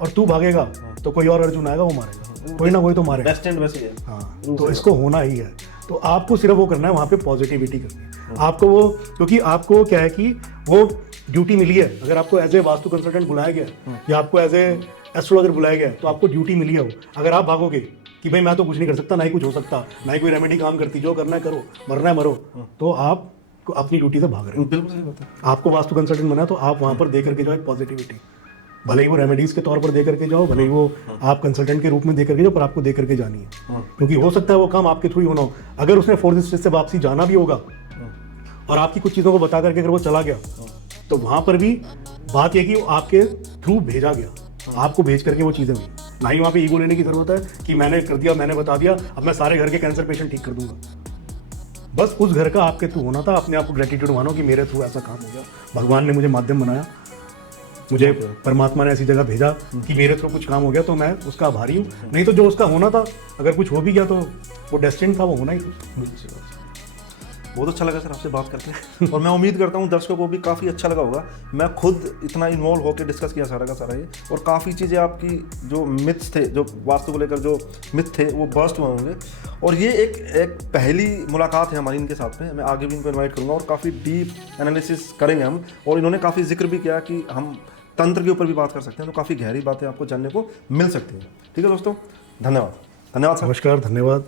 और तू भागेगा तो कोई और अर्जुन आएगा, वो मारेगा, कोई ना कोई तो मारेगा। डेस्टिन्ड वैसे ही है। हाँ, तो इसको होना ही है। तो आपको सिर्फ वो करना है, वहाँ पे पॉजिटिविटी करनी है आपको। वो क्योंकि आपको क्या है कि वो ड्यूटी मिली है, अगर आपको एज ए वास्तु कंसल्टेंट बुलाया गया या आपको एज ए एस्ट्रोलॉजर बुलाया गया, तो आपको ड्यूटी मिली है वो। अगर आप भागोगे कि भाई मैं तो कुछ नहीं कर सकता, ना ही कुछ हो सकता, ना ही कोई रेमेडी काम करती, जो करना है करो, मरना है मरो, तो आप अपनी ड्यूटी से भाग रहे हो। बिल्कुल सही बात है। आपको वास्तु कंसल्टेंट बना, तो आप वहाँ पर दे करके जाओ एक पॉजिटिविटी, भले ही वो रेमेडीज के तौर पर दे करके जाओ, भले ही वो आप कंसल्टेंट के रूप में दे करके जाओ, पर आपको दे करके जानी है, क्योंकि हो सकता है वो काम आपके थ्रू ही होना हो। अगर उसने फोर्थ स्टेज से वापसी जाना भी होगा और आपकी कुछ चीज़ों को बता करके अगर वो चला गया, तो वहाँ पर भी बात यह कि वो आपके थ्रू भेजा गया, आपको भेज करके वो चीज़ें हुई। ना ही वहाँ पे ईगो लेने की जरूरत है कि मैंने कर दिया, मैंने बता दिया, अब मैं सारे घर के कैंसर पेशेंट ठीक कर दूंगा। बस उस घर का आपके थ्रू होना था। अपने आप को ग्रेटिट्यूड मानो कि मेरे थ्रू ऐसा काम हो गया, भगवान ने मुझे माध्यम बनाया, मुझे परमात्मा ने ऐसी जगह भेजा कि मेरे थ्रू कुछ काम हो गया, तो मैं उसका आभारी हूँ। नहीं तो जो उसका होना था, अगर कुछ हो भी गया तो वो डेस्टिन था, वो होना ही था। बहुत अच्छा लगा सर आपसे बात करके, और मैं उम्मीद करता हूँ दर्शकों को भी काफ़ी अच्छा लगा होगा। मैं खुद इतना इन्वॉल्व होकर डिस्कस किया सारा का सारा ये, और काफ़ी चीज़ें आपकी जो मिथ्स थे, जो वास्तु को लेकर जो मिथ थे, वो बर्स्ट हुए होंगे। और ये एक पहली मुलाकात है हमारी इनके साथ में। मैं आगे भी इनको इन्वाइट करूँगा और काफ़ी डीप एनालिसिस करेंगे हम। और इन्होंने काफ़ी जिक्र भी किया कि हम तंत्र के ऊपर भी बात कर सकते हैं, तो काफ़ी गहरी बातें आपको जानने को मिल सकती हैं। ठीक है दोस्तों, धन्यवाद। धन्यवाद सर। नमस्कार, धन्यवाद।